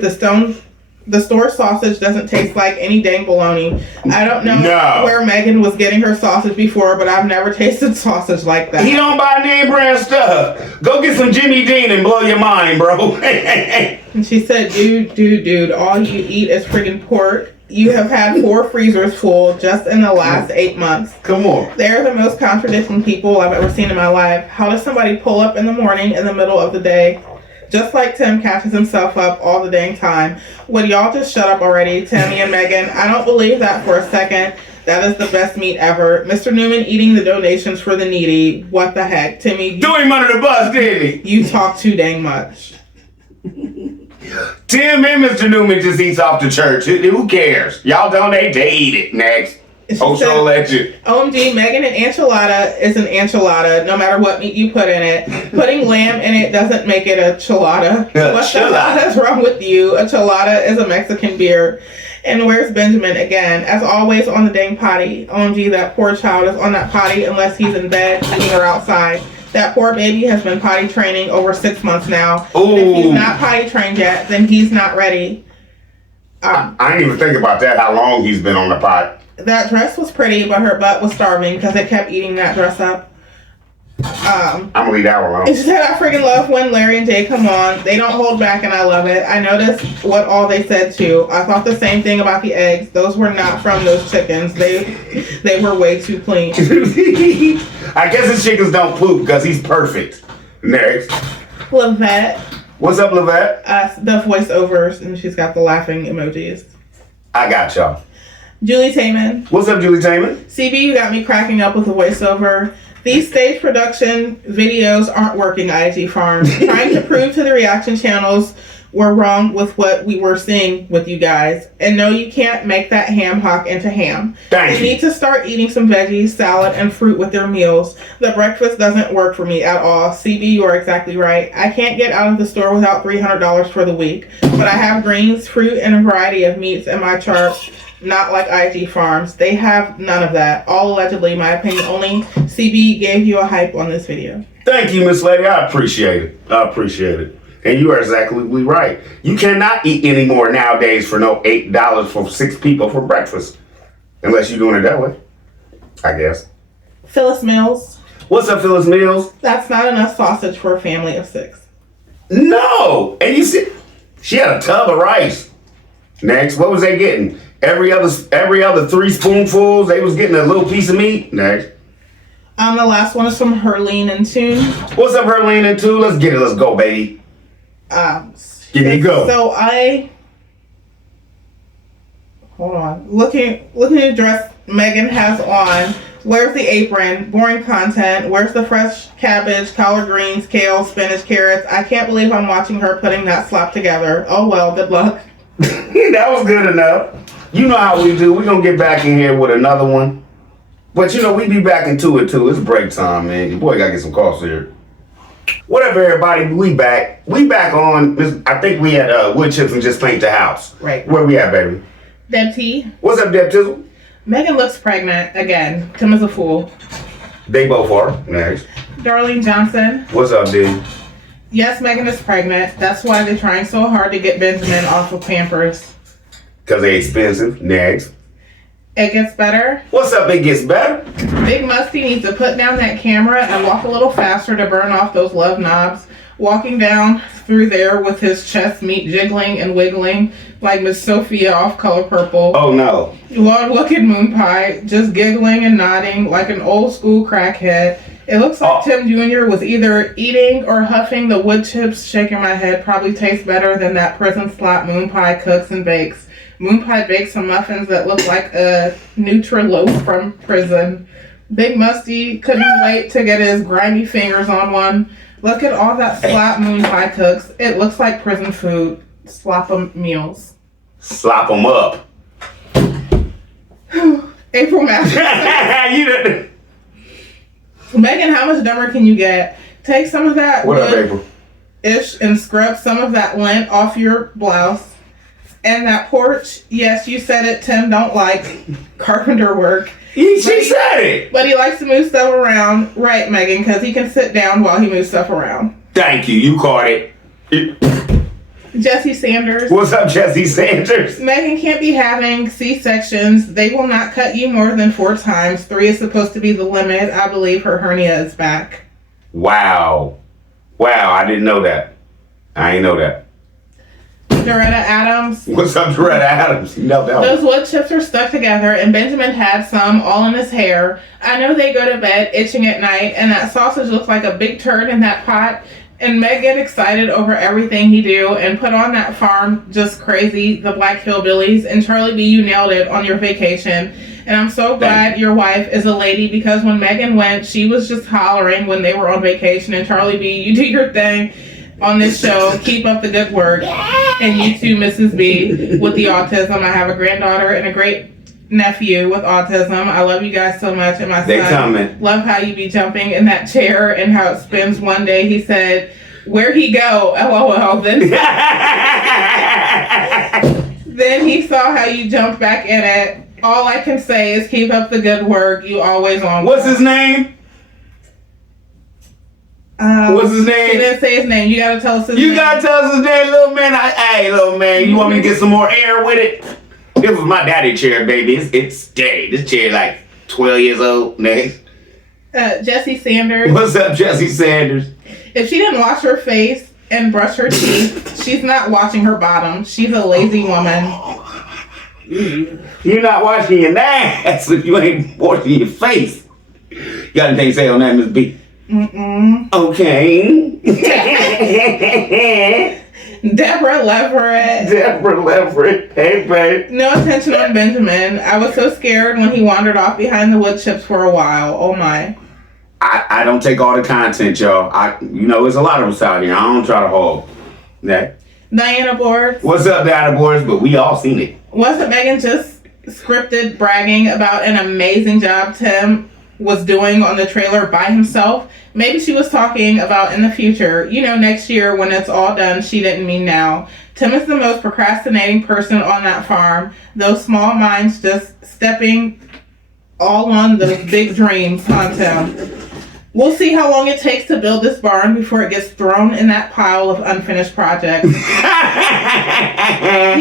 The store sausage doesn't taste like any dang bologna. I don't know where Megan was getting her sausage before, but I've never tasted sausage like that. He don't buy name brand stuff. Go get some Jimmy Dean and blow your mind, bro. And she said, dude, all you eat is friggin' pork. You have had 4 freezers full just in the last 8 months. Come on. They're the most contradicting people I've ever seen in my life. How does somebody pull up in the morning in the middle of the day? Just like Tim catches himself up all the dang time. Would y'all just shut up already, Timmy and Megan? I don't believe that for a second. That is the best meat ever. Mr. Newman eating the donations for the needy. What the heck? Timmy, Threw him under the bus, didn't he? You talk too dang much. Tim and Mr. Newman just eats off the church. Who cares? Y'all donate, they eat it. Next. Ocho legend. OMG, Megan, an enchilada is an enchilada, no matter what meat you put in it. Putting lamb in it doesn't make it a chelada. What the hell is wrong with you? A chelada is a Mexican beer. And where's Benjamin again? As always on the dang potty. OMG, that poor child is on that potty unless he's in bed eating or outside. That poor baby has been potty training over 6 months now. Ooh. If he's not potty trained yet, then he's not ready. I didn't even think about that, how long he's been on the pot. That dress was pretty, but her butt was starving because it kept eating that dress up. I'm gonna leave that one alone. She said, I freaking love when Larry and Jay come on. They don't hold back and I love it. I noticed what all they said too. I thought the same thing about the eggs. Those were not from those chickens. They were way too clean. I guess his chickens don't poop because he's perfect. Next. Lavette. What's up, Lavette? The voiceovers, and she's got the laughing emojis. I got y'all. Julie Taman. What's up, Julie Taman? CB, you got me cracking up with the voiceover. These stage production videos aren't working, IG Farm. Trying to prove to the reaction channels we're wrong with what we were seeing with you guys. And no, you can't make that ham hock into ham. Thank you. They need to start eating some veggies, salad, and fruit with their meals. The breakfast doesn't work for me at all. CB, you are exactly right. I can't get out of the store without $300 for the week. But I have greens, fruit, and a variety of meats in my chart. Not like IG Farms. They have none of that. All allegedly, my opinion only. CB gave you a hype on this video. Thank you, Miss Lady. I appreciate it. I appreciate it. And you are exactly right. You cannot eat anymore nowadays for no $8 for 6 people for breakfast. Unless you're doing it that way. I guess. Phyllis Mills. What's up, Phyllis Mills? That's not enough sausage for a family of 6. No! And you see, she had a tub of rice. Next, what was they getting? Every other 3 spoonfuls, they was getting a little piece of meat. Next. The last one is from Herlene and Tune. What's up, Herlene and two? Let's get it. Let's go, baby. Give me go. So hold on. Looking at the dress Megan has on. Where's the apron? Boring content. Where's the fresh cabbage, collard greens, kale, spinach, carrots? I can't believe I'm watching her putting that slop together. Oh well, good luck. That was good enough. You know how we do. We're going to get back in here with another one. But you know, we be back in 2 and 2. It's break time, man. Your boy got to get some calls here. What up, everybody? We back. We back on this. I think we had wood chips and just paint the house. Right. Where we at, baby? Deb T. What's up, Deb Tizzle? Megan looks pregnant again. Tim is a fool. They both are. Next. Darlene Johnson. What's up, dude? Yes, Megan is pregnant. That's why they're trying so hard to get Benjamin off of Pampers. Because they expensive. Next. It gets better. What's up? It gets better. Big Musty needs to put down that camera and walk a little faster to burn off those love knobs. Walking down through there with his chest meat jiggling and wiggling like Miss Sophia off Color Purple. Oh, no. Lord, look at Moon Pie, just giggling and nodding like an old school crackhead. It looks like Tim Jr. was either eating or huffing the wood chips. Shaking my head, probably tastes better than that prison slop Moon Pie cooks and bakes. Moon Pie bakes some muffins that look like a Nutri-Loaf from prison. Big Musty couldn't wait to get his grimy fingers on one. Look at all that slop Moon Pie cooks. It looks like prison food. Slop 'em meals. Slop them up. April Matthews. You done. Megan, how much dumber can you get? Take some of that What up, April? ish and scrub some of that lint off your blouse. And that porch, yes, you said it, Tim don't like carpenter work. She said it. But he likes to move stuff around. Right, Megan, because he can sit down while he moves stuff around. Thank you. You caught it. Jesse Sanders. What's up, Jesse Sanders? Megan can't be having C-sections. They will not cut you more than 4 times. 3 is supposed to be the limit. I believe her hernia is back. Wow. Wow, I didn't know that. I ain't know that. Doretta Adams. What's up, Doretta Adams? You know that one. Those wood chips are stuck together, and Benjamin had some all in his hair. I know they go to bed itching at night, and that sausage looks like a big turd in that pot. And Meg get excited over everything he do and put on that farm just crazy, the Black Hillbillies. And Charlie B, you nailed it on your vacation. And I'm so glad your wife is a lady, because when Megan went, she was just hollering when they were on vacation. And Charlie B, you do your thing on this show. Keep up the good work. And you too, Mrs. B, with the autism. I have a granddaughter and a great nephew with autism. I love you guys so much. And my They son, coming. love how you be jumping in that chair and how it spins. One day he said, "Where'd he go?" LOL. Then he saw how you jumped back in it. All I can say is keep up the good work. You always on. What's his name? What's his He name? didn't say his name. You gotta tell us his name. You gotta tell us his name, little man. Hey, little man, you want me to get some more air with it? This was my daddy chair, baby. It's steady. This chair like 12 years old. Next. Jesse Sanders. What's up, Jesse Sanders? If she didn't wash her face and brush her teeth, she's not washing her bottom. She's a lazy woman. You're not washing your ass if you ain't washing your face. You got anything to say on that, Miss B? Okay. Deborah Leverett. Deborah Leverett. Hey, babe. No attention on Benjamin. I was so scared when he wandered off behind the wood chips for a while. Oh my. I don't take all the content, y'all. There's a lot of us out here. I don't try to hog. Yeah. Diana Board. What's up, Diana Boys? But we all seen it. Wasn't Megan just scripted bragging about an amazing job Tim was doing on the trailer by himself? Maybe she was talking about in the future. Next year when it's all done. She didn't mean now. Tim is the most procrastinating person on that farm. Those small minds just stepping all on those big dreams on Tim. We'll see how long it takes to build this barn before it gets thrown in that pile of unfinished projects. He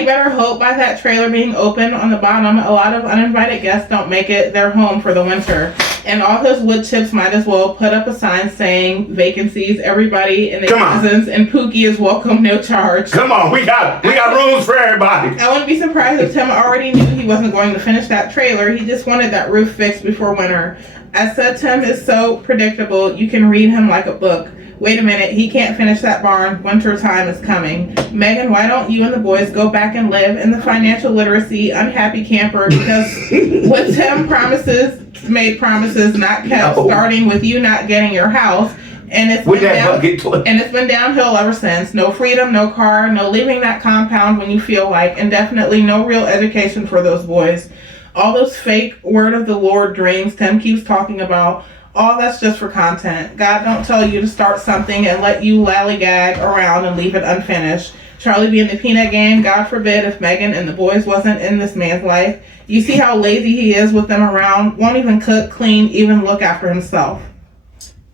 better hope by that trailer being open on the bottom, a lot of uninvited guests don't make it their home for the winter. And all his wood chips might as well put up a sign saying vacancies, everybody in the cousins, and Pookie is welcome, no charge. Come on, we got rooms for everybody. I wouldn't be surprised if Tim already knew he wasn't going to finish that trailer. He just wanted that roof fixed before winter. I said Tim is so predictable, you can read him like a book. Wait a minute, he can't finish that barn. Winter time is coming. Megan, why don't you and the boys go back and live in the financial literacy unhappy camper? Because with Tim, promises made, promises not kept, No. starting with you not getting your house. And it's With been that bucket toilet. and it's been downhill ever since. No freedom, no car, no leaving that compound when you feel like, and definitely no real education for those boys. All those fake word of the Lord dreams Tim keeps talking about, all that's just for content. God don't tell you to start something and let you lollygag around and leave it unfinished. Charlie be in the peanut game, God forbid if Megan and the boys wasn't in this man's life. You see how lazy he is with them around, won't even cook, clean, even look after himself.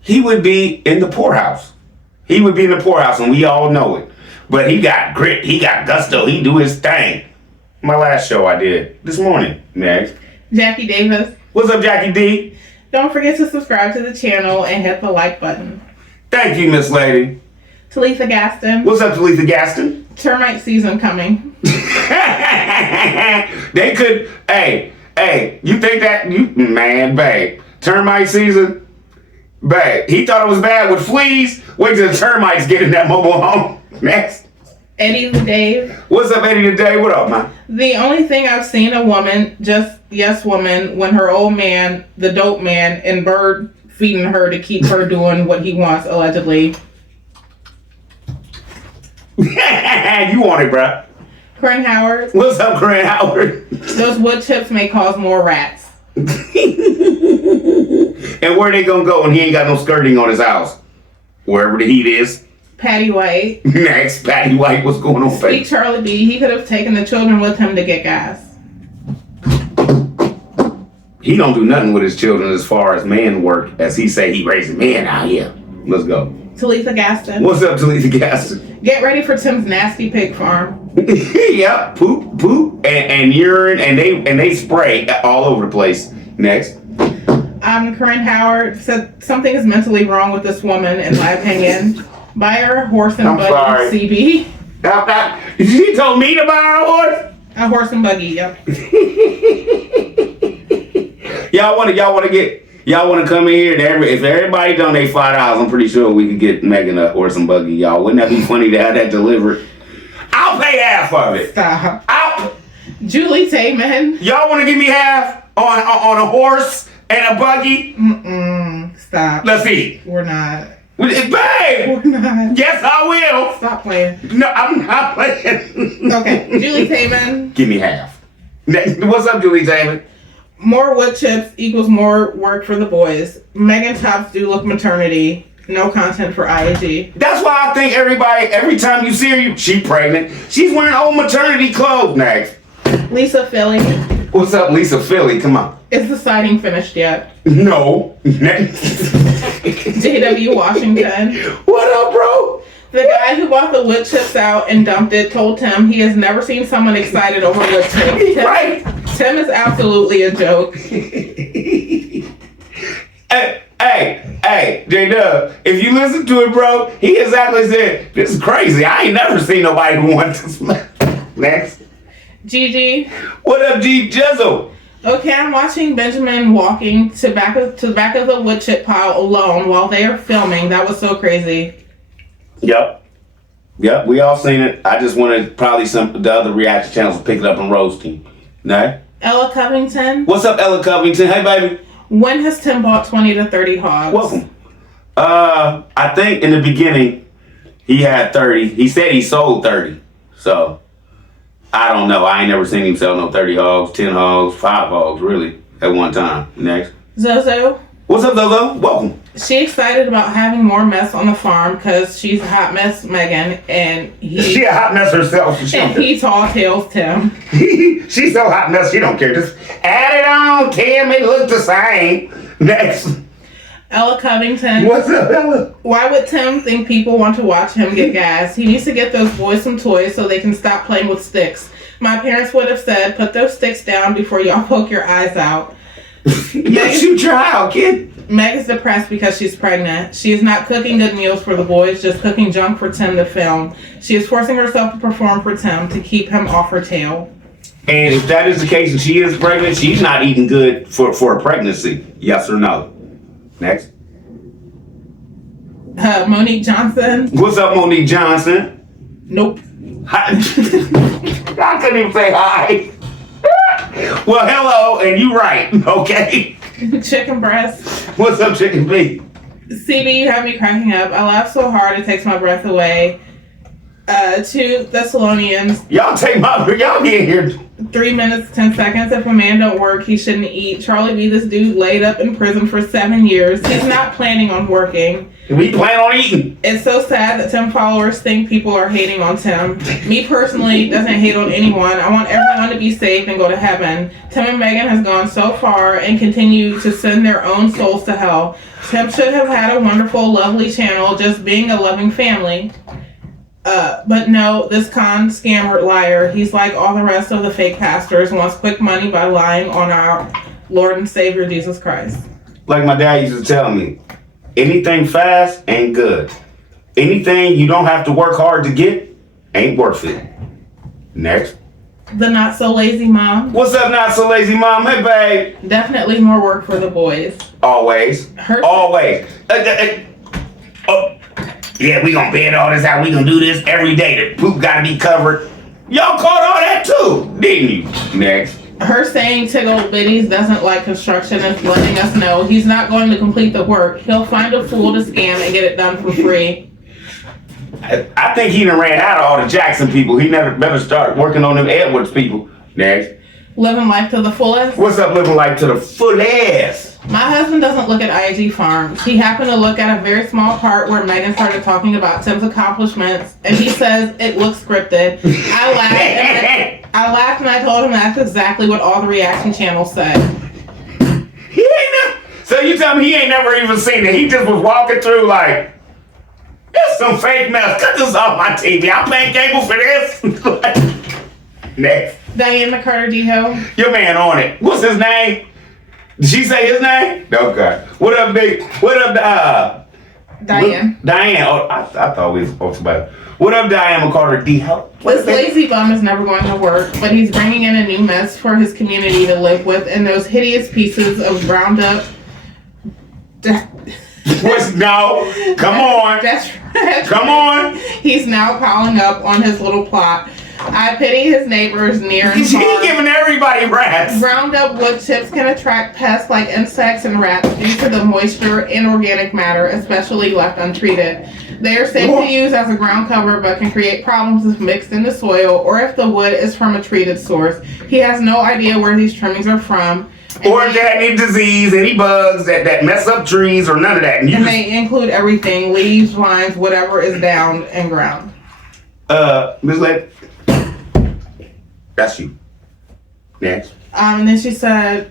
He would be in the poorhouse. He would be in the poorhouse, and we all know it. But he got grit. He got gusto. He do his thing. My last show I did this morning. Next. Jackie Davis. What's up, Jackie D? Don't forget to subscribe to the channel and hit the like button. Thank you, Miss Lady. Talitha Gaston. What's up, Talitha Gaston? Termite season coming. They could. Hey, you think that man, babe? Termite season. Babe, he thought it was bad with fleas. Wait till the termites get in that mobile home. Next. Eddie the Dave. What's up, Eddie today? What up, man? The only thing I've seen a woman, just yes woman, when her old man, the dope man, and Bird feeding her to keep her doing what he wants, allegedly. You want it, bruh. Corinne Howard. What's up, Corinne Howard? Those wood chips may cause more rats. And where they gonna go when he ain't got no skirting on his house? Wherever the heat is. Patty White. Next, Patty White, what's going on, Speak face? Charlie B. He could have taken the children with him to get gas. He don't do nothing with his children as far as man work, as he say he raising men out here. Let's go. Talitha Gaston. What's up, Talitha Gaston? Get ready for Tim's nasty pig farm. Yep, poop, and urine, and they spray all over the place. Next. Corinne Howard said something is mentally wrong with this woman, in my opinion. Buy her a horse and I'm buggy, sorry. CB. She told me to buy her a horse? A horse and buggy, yep. Y'all want to come in here and if everybody donate $5, I'm pretty sure we could get Megan a horse and buggy, y'all. Wouldn't that be funny to have that delivered? I'll pay half of it. Stop. I'll, Julie Taman. y'all want to give me half on a horse and a buggy? Stop. Let's see. We're not. Babe! We're not. Yes, I will. Stop playing. No, I'm not playing. Okay, Julie Taman. Give me half. Next, what's up, Julie Taman? More wood chips equals more work for the boys. Megan tops do look maternity. No content for IAG. That's why I think every time you see her, she pregnant. She's wearing old maternity clothes. Next. Lisa Philly. What's up, Lisa Philly? Come on. Is the siding finished yet? No. Next. JW Washington. What up, bro? The guy who bought the wood chips out and dumped it told Tim he has never seen someone excited over wood chips. Right. Tim is absolutely a joke. Hey, J-Dub, if you listen to it, bro, he exactly said, this is crazy. I ain't never seen nobody who wants to smell. Next. Gigi. What up, G Jizzle? Okay, I'm watching Benjamin walking to the back of the wood chip pile alone while they are filming. That was so crazy. Yep, we all seen it. I just wanted probably the other reaction channels to pick it up and roast him. No? Ella Covington. What's up, Ella Covington? Hey, baby. When has Tim bought 20 to 30 hogs? Welcome. I think in the beginning he had 30. He said he sold 30. So I don't know. I ain't never seen him sell no 30 hogs, 10 hogs, 5 hogs, really, at one time. Next. Zozo. What's up, Zozo? Welcome. She excited about having more mess on the farm because she's a hot mess, Megan, and She a hot mess herself. She don't and he tall tales Tim. care. She's so hot mess, she don't care. Just add it on, Tim. It looks the same. Next. Ella Covington. What's up, Ella? Why would Tim think people want to watch him get gas? He needs to get those boys some toys so they can stop playing with sticks. My parents would have said, put those sticks down before y'all poke your eyes out. You shoot your eye out, kid. Meg is depressed because she's pregnant. She is not cooking good meals for the boys, just cooking junk for Tim to film. She is forcing herself to perform for Tim to keep him off her tail. And if that is the case and she is pregnant, she's not eating good for a pregnancy. Yes or no? Next. Monique Johnson. What's up, Monique Johnson? Nope. Hi. I couldn't even say hi. Well, hello, and you right, okay? Chicken breast. What's up, Chicken B? CB, you have me cracking up. I laugh so hard it takes my breath away. 2 Thessalonians. Y'all get here. 3 minutes, 10 seconds. If a man don't work, he shouldn't eat. Charlie B, this dude laid up in prison for 7 years. He's not planning on working. We plan on eating. It's so sad that Tim followers think people are hating on Tim. Me personally doesn't hate on anyone. I want everyone to be safe and go to heaven. Tim and Megan has gone so far and continue to send their own souls to hell. Tim should have had a wonderful, lovely channel, just being a loving family. But no, this con, scammer, liar, he's like all the rest of the fake pastors, wants quick money by lying on our Lord and Savior Jesus Christ. Like my dad used to tell me, anything fast ain't good. Anything you don't have to work hard to get ain't worth it. Next. The not so lazy mom. What's up, not so lazy mom? Hey, babe. Definitely more work for the boys. Always. Always. Oh. Yeah, we gonna bed all this out. We gonna do this every day. The poop gotta be covered. Y'all caught all that too, didn't you? Next. Her saying Tiggle Bitties doesn't like construction is letting us know he's not going to complete the work. He'll find a fool to scam and get it done for free. I think he done ran out of all the Jackson people. He never better start working on them Edwards people. Next. Living life to the fullest. What's up, living life to the fullest? My husband doesn't look at IG Farms. He happened to look at a very small part where Megan started talking about Tim's accomplishments, and he says it looks scripted. I laughed and I told him that's exactly what all the reaction channels said. He ain't never. So you tell me he ain't never even seen it. He just was walking through like, there's some fake mess. Cut this off my TV. I'm paying cable for this. Next. Diane McCarter Deho. Your man on it. What's his name? Did she say his name? Okay. What up, big? What up, Diane. Diane. Oh, I thought we were supposed to buy. What up, Diane McCarter Deho? This lazy bum is never going to work, but he's bringing in a new mess for his community to live with, and those hideous pieces of ground up. No, come on. Come on. He's now piling up on his little plot. I pity his neighbors near and far. He's giving everybody rats. Roundup wood chips can attract pests like insects and rats due to the moisture and organic matter, especially left untreated. They are safe to use as a ground cover, but can create problems if mixed in the soil or if the wood is from a treated source. He has no idea where these trimmings are from. Or if they have any disease, any bugs that mess up trees, or none of that. And they include everything: leaves, vines, whatever is down and ground. Ms. Lake, that's you. Next. And then she said,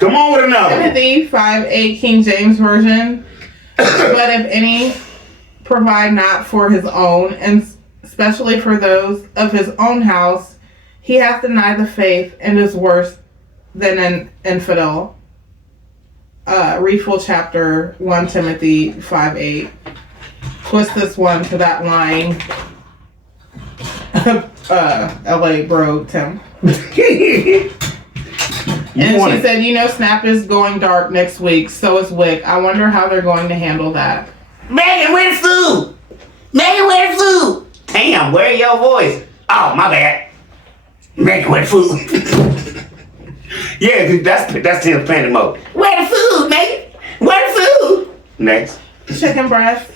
come on with another. Timothy 5:8 King James Version. But if any provide not for his own, and especially for those of his own house, he hath denied the faith and is worse than an infidel. Read full chapter 1 Timothy 5:8. Twist this one to that line. LA bro Tim. And she said, you know, Snap is going dark next week, so is Wick. I wonder how they're going to handle that. Megan, where's food? Megan, where's food? Damn, where your voice? Oh, my bad. Megan, where's food? Yeah, that's Tim's panic mode. Where the food, Megan? Where the food? Next. Chicken breast.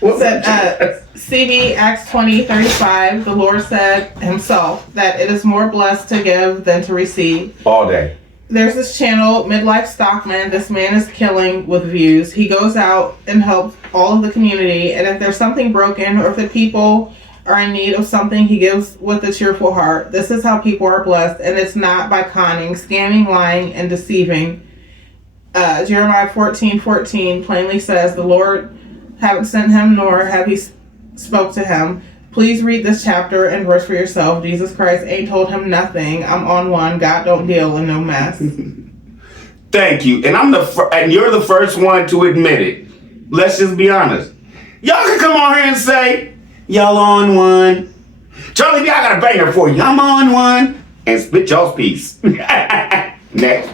Said, CB Acts 20:35. The Lord said himself that it is more blessed to give than to receive. All day. There's this channel, Midlife Stockman. This man is killing with views. He goes out and helps all of the community, and if there's something broken or if the people are in need of something, he gives with a cheerful heart. This is how people are blessed, and it's not by conning, scamming, lying, and deceiving. Jeremiah 14:14 plainly says, the Lord haven't sent him, nor have he spoke to him. Please read this chapter and verse for yourself. Jesus Christ ain't told him nothing. I'm on one. God don't deal in no mess. Thank you. And and you're the first one to admit it. Let's just be honest. Y'all can come on here and say, y'all on one. Charlie B, I got a banger for you. I'm on one. and split y'all's piece. Next.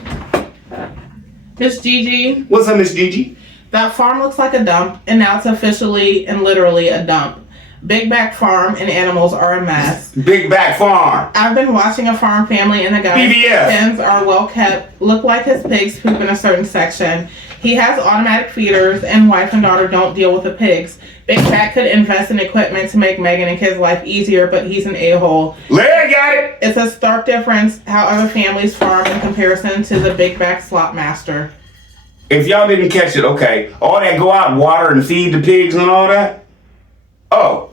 Miss Gigi, What's up, Miss Gigi? that farm looks like a dump, and now it's officially and literally a dump. Big Back Farm and animals are a mess. Big Back Farm. I've been watching a farm family, and the guy's BBF. pens are well kept, look like his pigs poop in a certain section. He has automatic feeders, and wife and daughter don't deal with the pigs. Big Back could invest in equipment to make Megan and kids' life easier, but he's an a-hole. Larry got it. It's a stark difference how other families farm in comparison to the Big Back slop master. If y'all didn't catch it, okay. All that go out and water and feed the pigs and all that. Oh.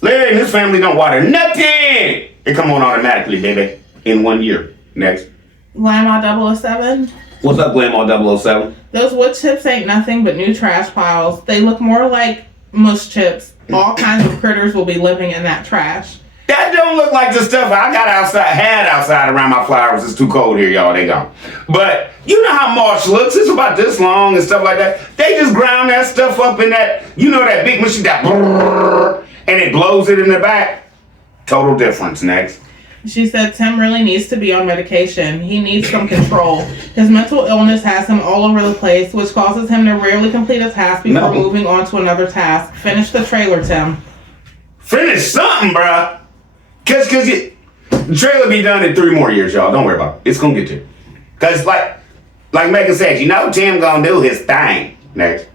Larry and his family don't water nothing. It come on automatically, baby. In 1 year. Next. Grandma 007? What's up, Grandma 007? Those wood chips ain't nothing but new trash piles. They look more like mush chips. All kinds of critters will be living in that trash. That don't look like the stuff I got outside around my flowers. It's too cold here, y'all. They gone. But you know how marsh looks. It's about this long and stuff like that. They just ground that stuff up in that, that big machine that brrrr, and it blows it in the back. Total difference. Next. She said Tim really needs to be on medication. He needs some control. His mental illness has him all over the place, which causes him to rarely complete a task before moving on to another task. Finish the trailer, Tim. Finish something, bruh. Cause the trailer be done in 3 more years, y'all. Don't worry about it. It's gonna get there. Cause like Megan said, Tim gonna do his thing. Next.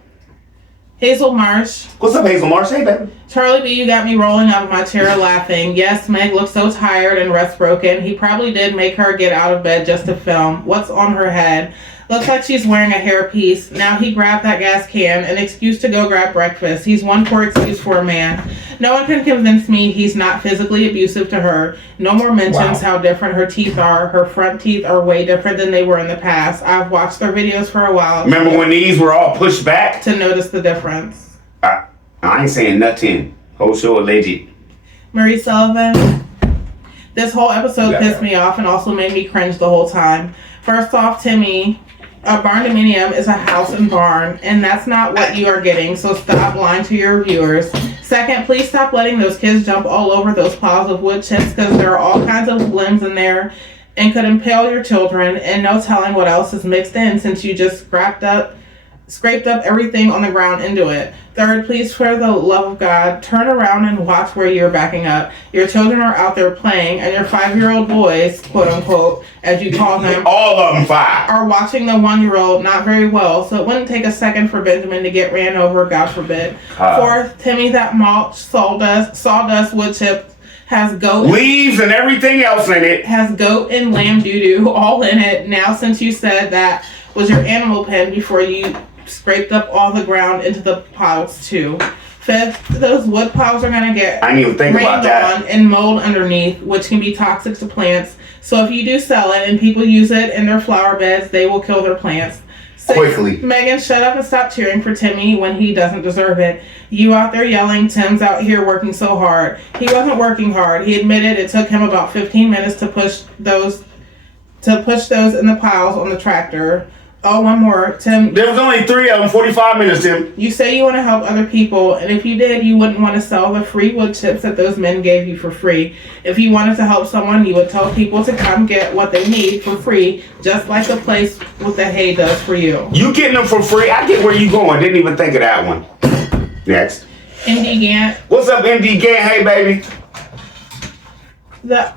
Hazel Marsh. What's up, Hazel Marsh? Hey, baby. Charlie B, you got me rolling out of my chair laughing. Yes, Meg looks so tired and rest broken. He probably did make her get out of bed just to film. What's on her head? Looks like she's wearing a hairpiece. Now he grabbed that gas can, an excuse to go grab breakfast. He's one poor excuse for a man. No one can convince me he's not physically abusive to her. No more mentions how different her teeth are. Her front teeth are way different than they were in the past. I've watched their videos for a while. Remember when these were all pushed back? To notice the difference. I ain't saying nothing. Whole show legit. Marie Sullivan. This whole episode pissed me off and also made me cringe the whole time. First off, Timmy, a barndominium is a house and barn, and that's not what you are getting, so stop lying to your viewers. Second, please stop letting those kids jump all over those piles of wood chips because there are all kinds of limbs in there and could impale your children, and no telling what else is mixed in since you just scraped up everything on the ground into it. Third, please, for the love of God, turn around and watch where you're backing up. Your children are out there playing, and your 5-year-old boys, quote unquote, as you call them, all of them 5, are watching the 1-year-old not very well, so it wouldn't take a second for Benjamin to get ran over, God forbid. Fourth, Timmy, that mulch, sawdust wood chip has goat leaves and everything else in it. Has goat and lamb doo-doo all in it. Now, since you said that was your animal pen before you scraped up all the ground into the piles too. Fifth, those wood piles are gonna get I didn't even think about that. on and mold underneath, which can be toxic to plants. So if you do sell it and people use it in their flower beds, they will kill their plants. Sixth, Quickly. Megan, shut up and stop cheering for Timmy when he doesn't deserve it. You out there yelling, Tim's out here working so hard. He wasn't working hard. He admitted it took him about 15 minutes to push those in the piles on the tractor. Oh, one more. Tim, There was only 3 of them, 45 minutes, Tim. you say you want to help other people, and if you did, you wouldn't want to sell the free wood chips that those men gave you for free. If you wanted to help someone, you would tell people to come get what they need for free, just like the place with the hay does for you. You getting them for free? I get where you going. Didn't even think of that one. Next. Indy Gant, What's up, MD Gant? Hey, baby. the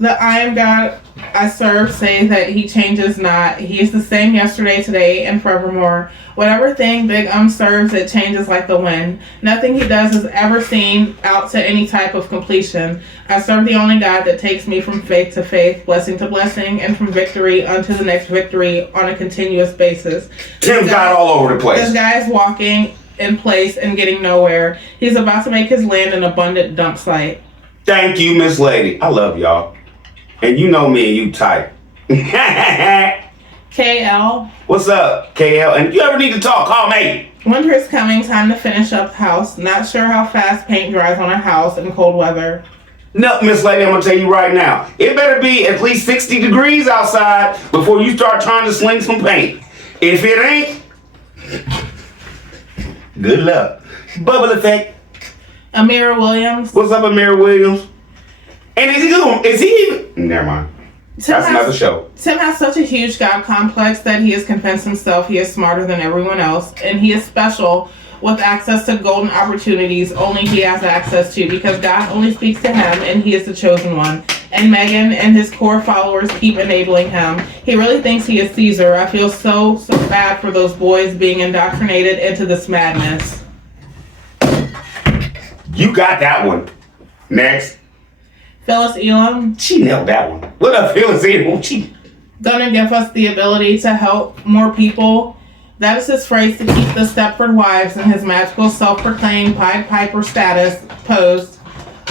I am God I serve, saying that he changes not. He is the same yesterday, today, and forevermore. Whatever thing Big serves, it changes like the wind. Nothing he does is ever seen out to any type of completion. I serve the only God that takes me from faith to faith, blessing to blessing, and from victory unto the next victory on a continuous basis. Tim's got all over the place. This guy is walking in place and getting nowhere. He's about to make his land an abundant dump site. Thank you, Miss Lady. I love y'all. And you know me and you tight. KL. What's up, KL? And if you ever need to talk, call me. Winter is coming, time to finish up the house. Not sure how fast paint dries on a house in cold weather. No, Miss Lady, I'm going to tell you right now. It better be at least 60 degrees outside before you start trying to sling some paint. If it ain't, good luck. Bubble effect. Amira Williams. What's up, Amira Williams? And is he even? Never mind. That's another show. Tim has such a huge God complex that he has convinced himself he is smarter than everyone else, and he is special with access to golden opportunities only he has access to because God only speaks to him and he is the chosen one. And Megan and his core followers keep enabling him. He really thinks he is Caesar. I feel so bad for those boys being indoctrinated into this madness. You got that one. Next. Phyllis Elam. She nailed that one. What up, Phyllis Elam? She gonna give us the ability to help more people. That is his phrase to keep the Stepford wives in his magical self-proclaimed Pied Piper status posed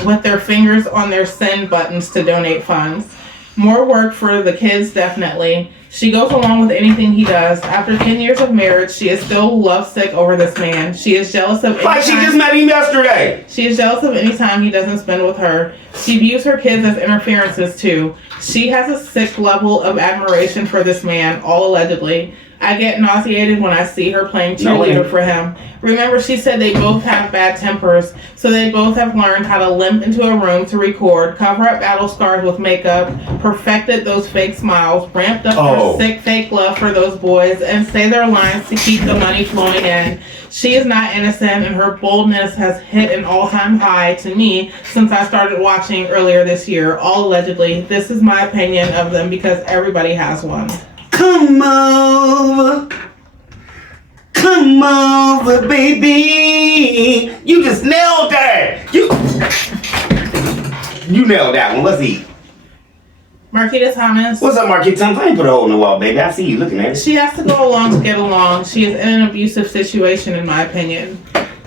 with their fingers on their send buttons to donate funds. More work for the kids, definitely. She goes along with anything he does. After 10 years of marriage, she is still lovesick over this man. She is jealous of like she just met him yesterday. She is jealous of any time he doesn't spend with her. She views her kids as interferences too. She has a sick level of admiration for this man, all allegedly. I get nauseated when I see her playing cheerleader for him. Remember, she said they both have bad tempers, so they both have learned how to limp into a room to record, cover up battle scars with makeup, perfected those fake smiles, ramped up their sick fake love for those boys, and say their lines to keep the money flowing in. She is not innocent, and her boldness has hit an all-time high to me since I started watching earlier this year, all allegedly. This is my opinion of them because everybody has one. Come over, baby. You just nailed that. You nailed that one. Let's eat. Marquita Thomas. What's up, Marquita Thomas? I ain't put a hole in the wall, baby. I see you looking at it. She has to go along to get along. She is in an abusive situation, in my opinion.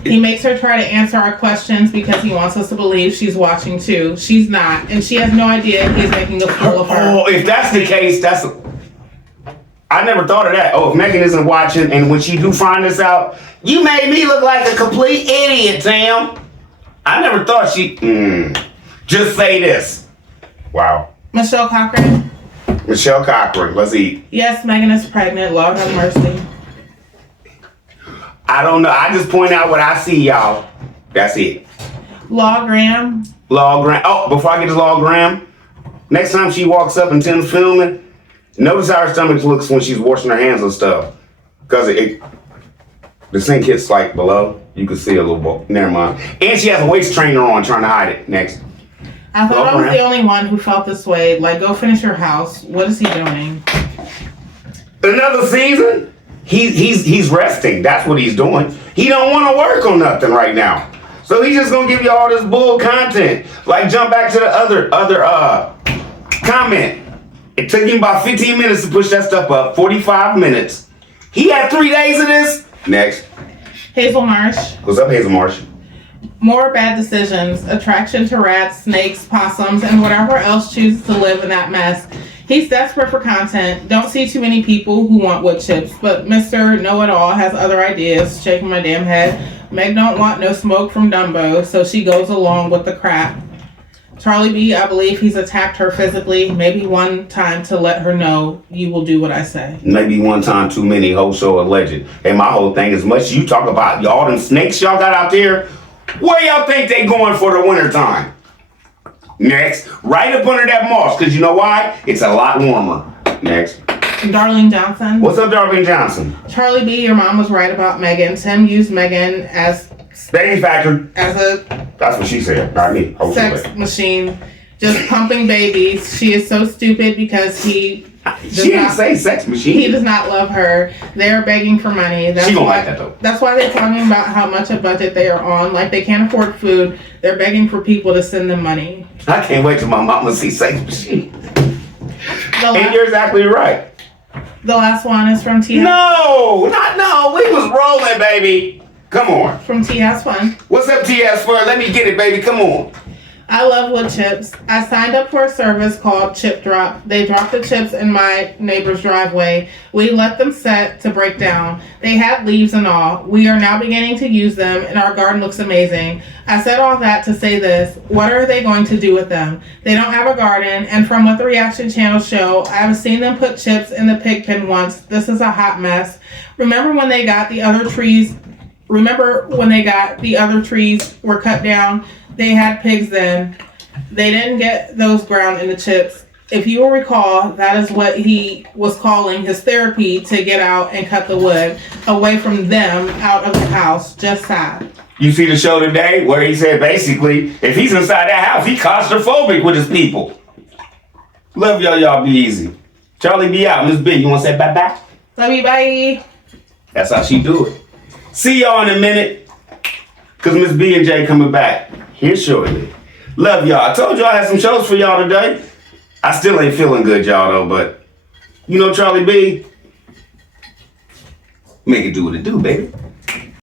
He makes her try to answer our questions because he wants us to believe she's watching too. She's not, and she has no idea he's making a fool of her. Oh, if that's the case, I never thought of that. Oh, if Megan isn't watching, and when she do find this out, you made me look like a complete idiot, Sam. I never thought she. Just say this. Wow. Michelle Cochran. Michelle Cochran. Let's eat. Yes, Megan is pregnant. Lord have mercy. I don't know. I just point out what I see, y'all. That's it. Law Graham. Law Graham. Oh, before I get to Law Graham, next time she walks up and Tim's filming, notice how her stomach looks when she's washing her hands and stuff. Because the sink hits like below. You can see a little bit. Never mind. And she has a waist trainer on trying to hide it. Next. I thought I was the only one who felt this way. Like, go finish your house. What is he doing? Another season? He's resting. That's what he's doing. He don't want to work on nothing right now. So he's just gonna give you all this bull content. Like, jump back to the other comment. It took him about 15 minutes to push that stuff up. 45 minutes. He had 3 days of this. Next. Hazel Marsh. What's up, Hazel Marsh? More bad decisions. Attraction to rats, snakes, possums, and whatever else chooses to live in that mess. He's desperate for content. Don't see too many people who want wood chips, but Mr. Know-It-All has other ideas. Shaking my damn head. Meg don't want no smoke from Dumbo, so she goes along with the crap. Charlie B, I believe he's attacked her physically. Maybe one time to let her know you will do what I say. Maybe one time too many, whole show alleged. And my whole thing is much you talk about all them snakes y'all got out there. Where y'all think they going for the winter time? Next, right up under that moss, because you know why? It's a lot warmer. Next. Darlene Johnson. What's up, Darlene Johnson? Charlie B, your mom was right about Megan. Tim used Megan as Baby factory. As a That's what she said, not me. sex machine, just pumping babies. She is so stupid because she didn't say sex machine. He does not love her. They're begging for money. She gonna like that though. That's why they're talking about how much a budget they are on. Like they can't afford food. They're begging for people to send them money. I can't wait till my mama see sex machine. And you're exactly right. The last one is from T. No. We was rolling, baby. Come on. From TS Fun. What's up, TS Fun? Let me get it, baby. Come on. I love wood chips. I signed up for a service called Chip Drop. They drop the chips in my neighbor's driveway. We let them set to break down. They had leaves and all. We are now beginning to use them, and our garden looks amazing. I said all that to say this. What are they going to do with them? They don't have a garden, and from what the reaction channels show, I have seen them put chips in the pig pen once. This is a hot mess. Remember when they got the other trees were cut down? They had pigs then. They didn't get those ground into chips. If you will recall, that is what he was calling his therapy to get out and cut the wood away from them, out of the house. Just sad. You see the show today where he said basically, if he's inside that house, he claustrophobic with his people. Love y'all. Y'all be easy. Charlie B out. Miss B, you want to say bye-bye? Love you, bye. That's how she do it. See y'all in a minute. Because Miss B and J coming back here shortly. Love y'all. I told y'all I had some shows for y'all today. I still ain't feeling good, y'all, though, but you know Charlie B, make it do what it do, baby.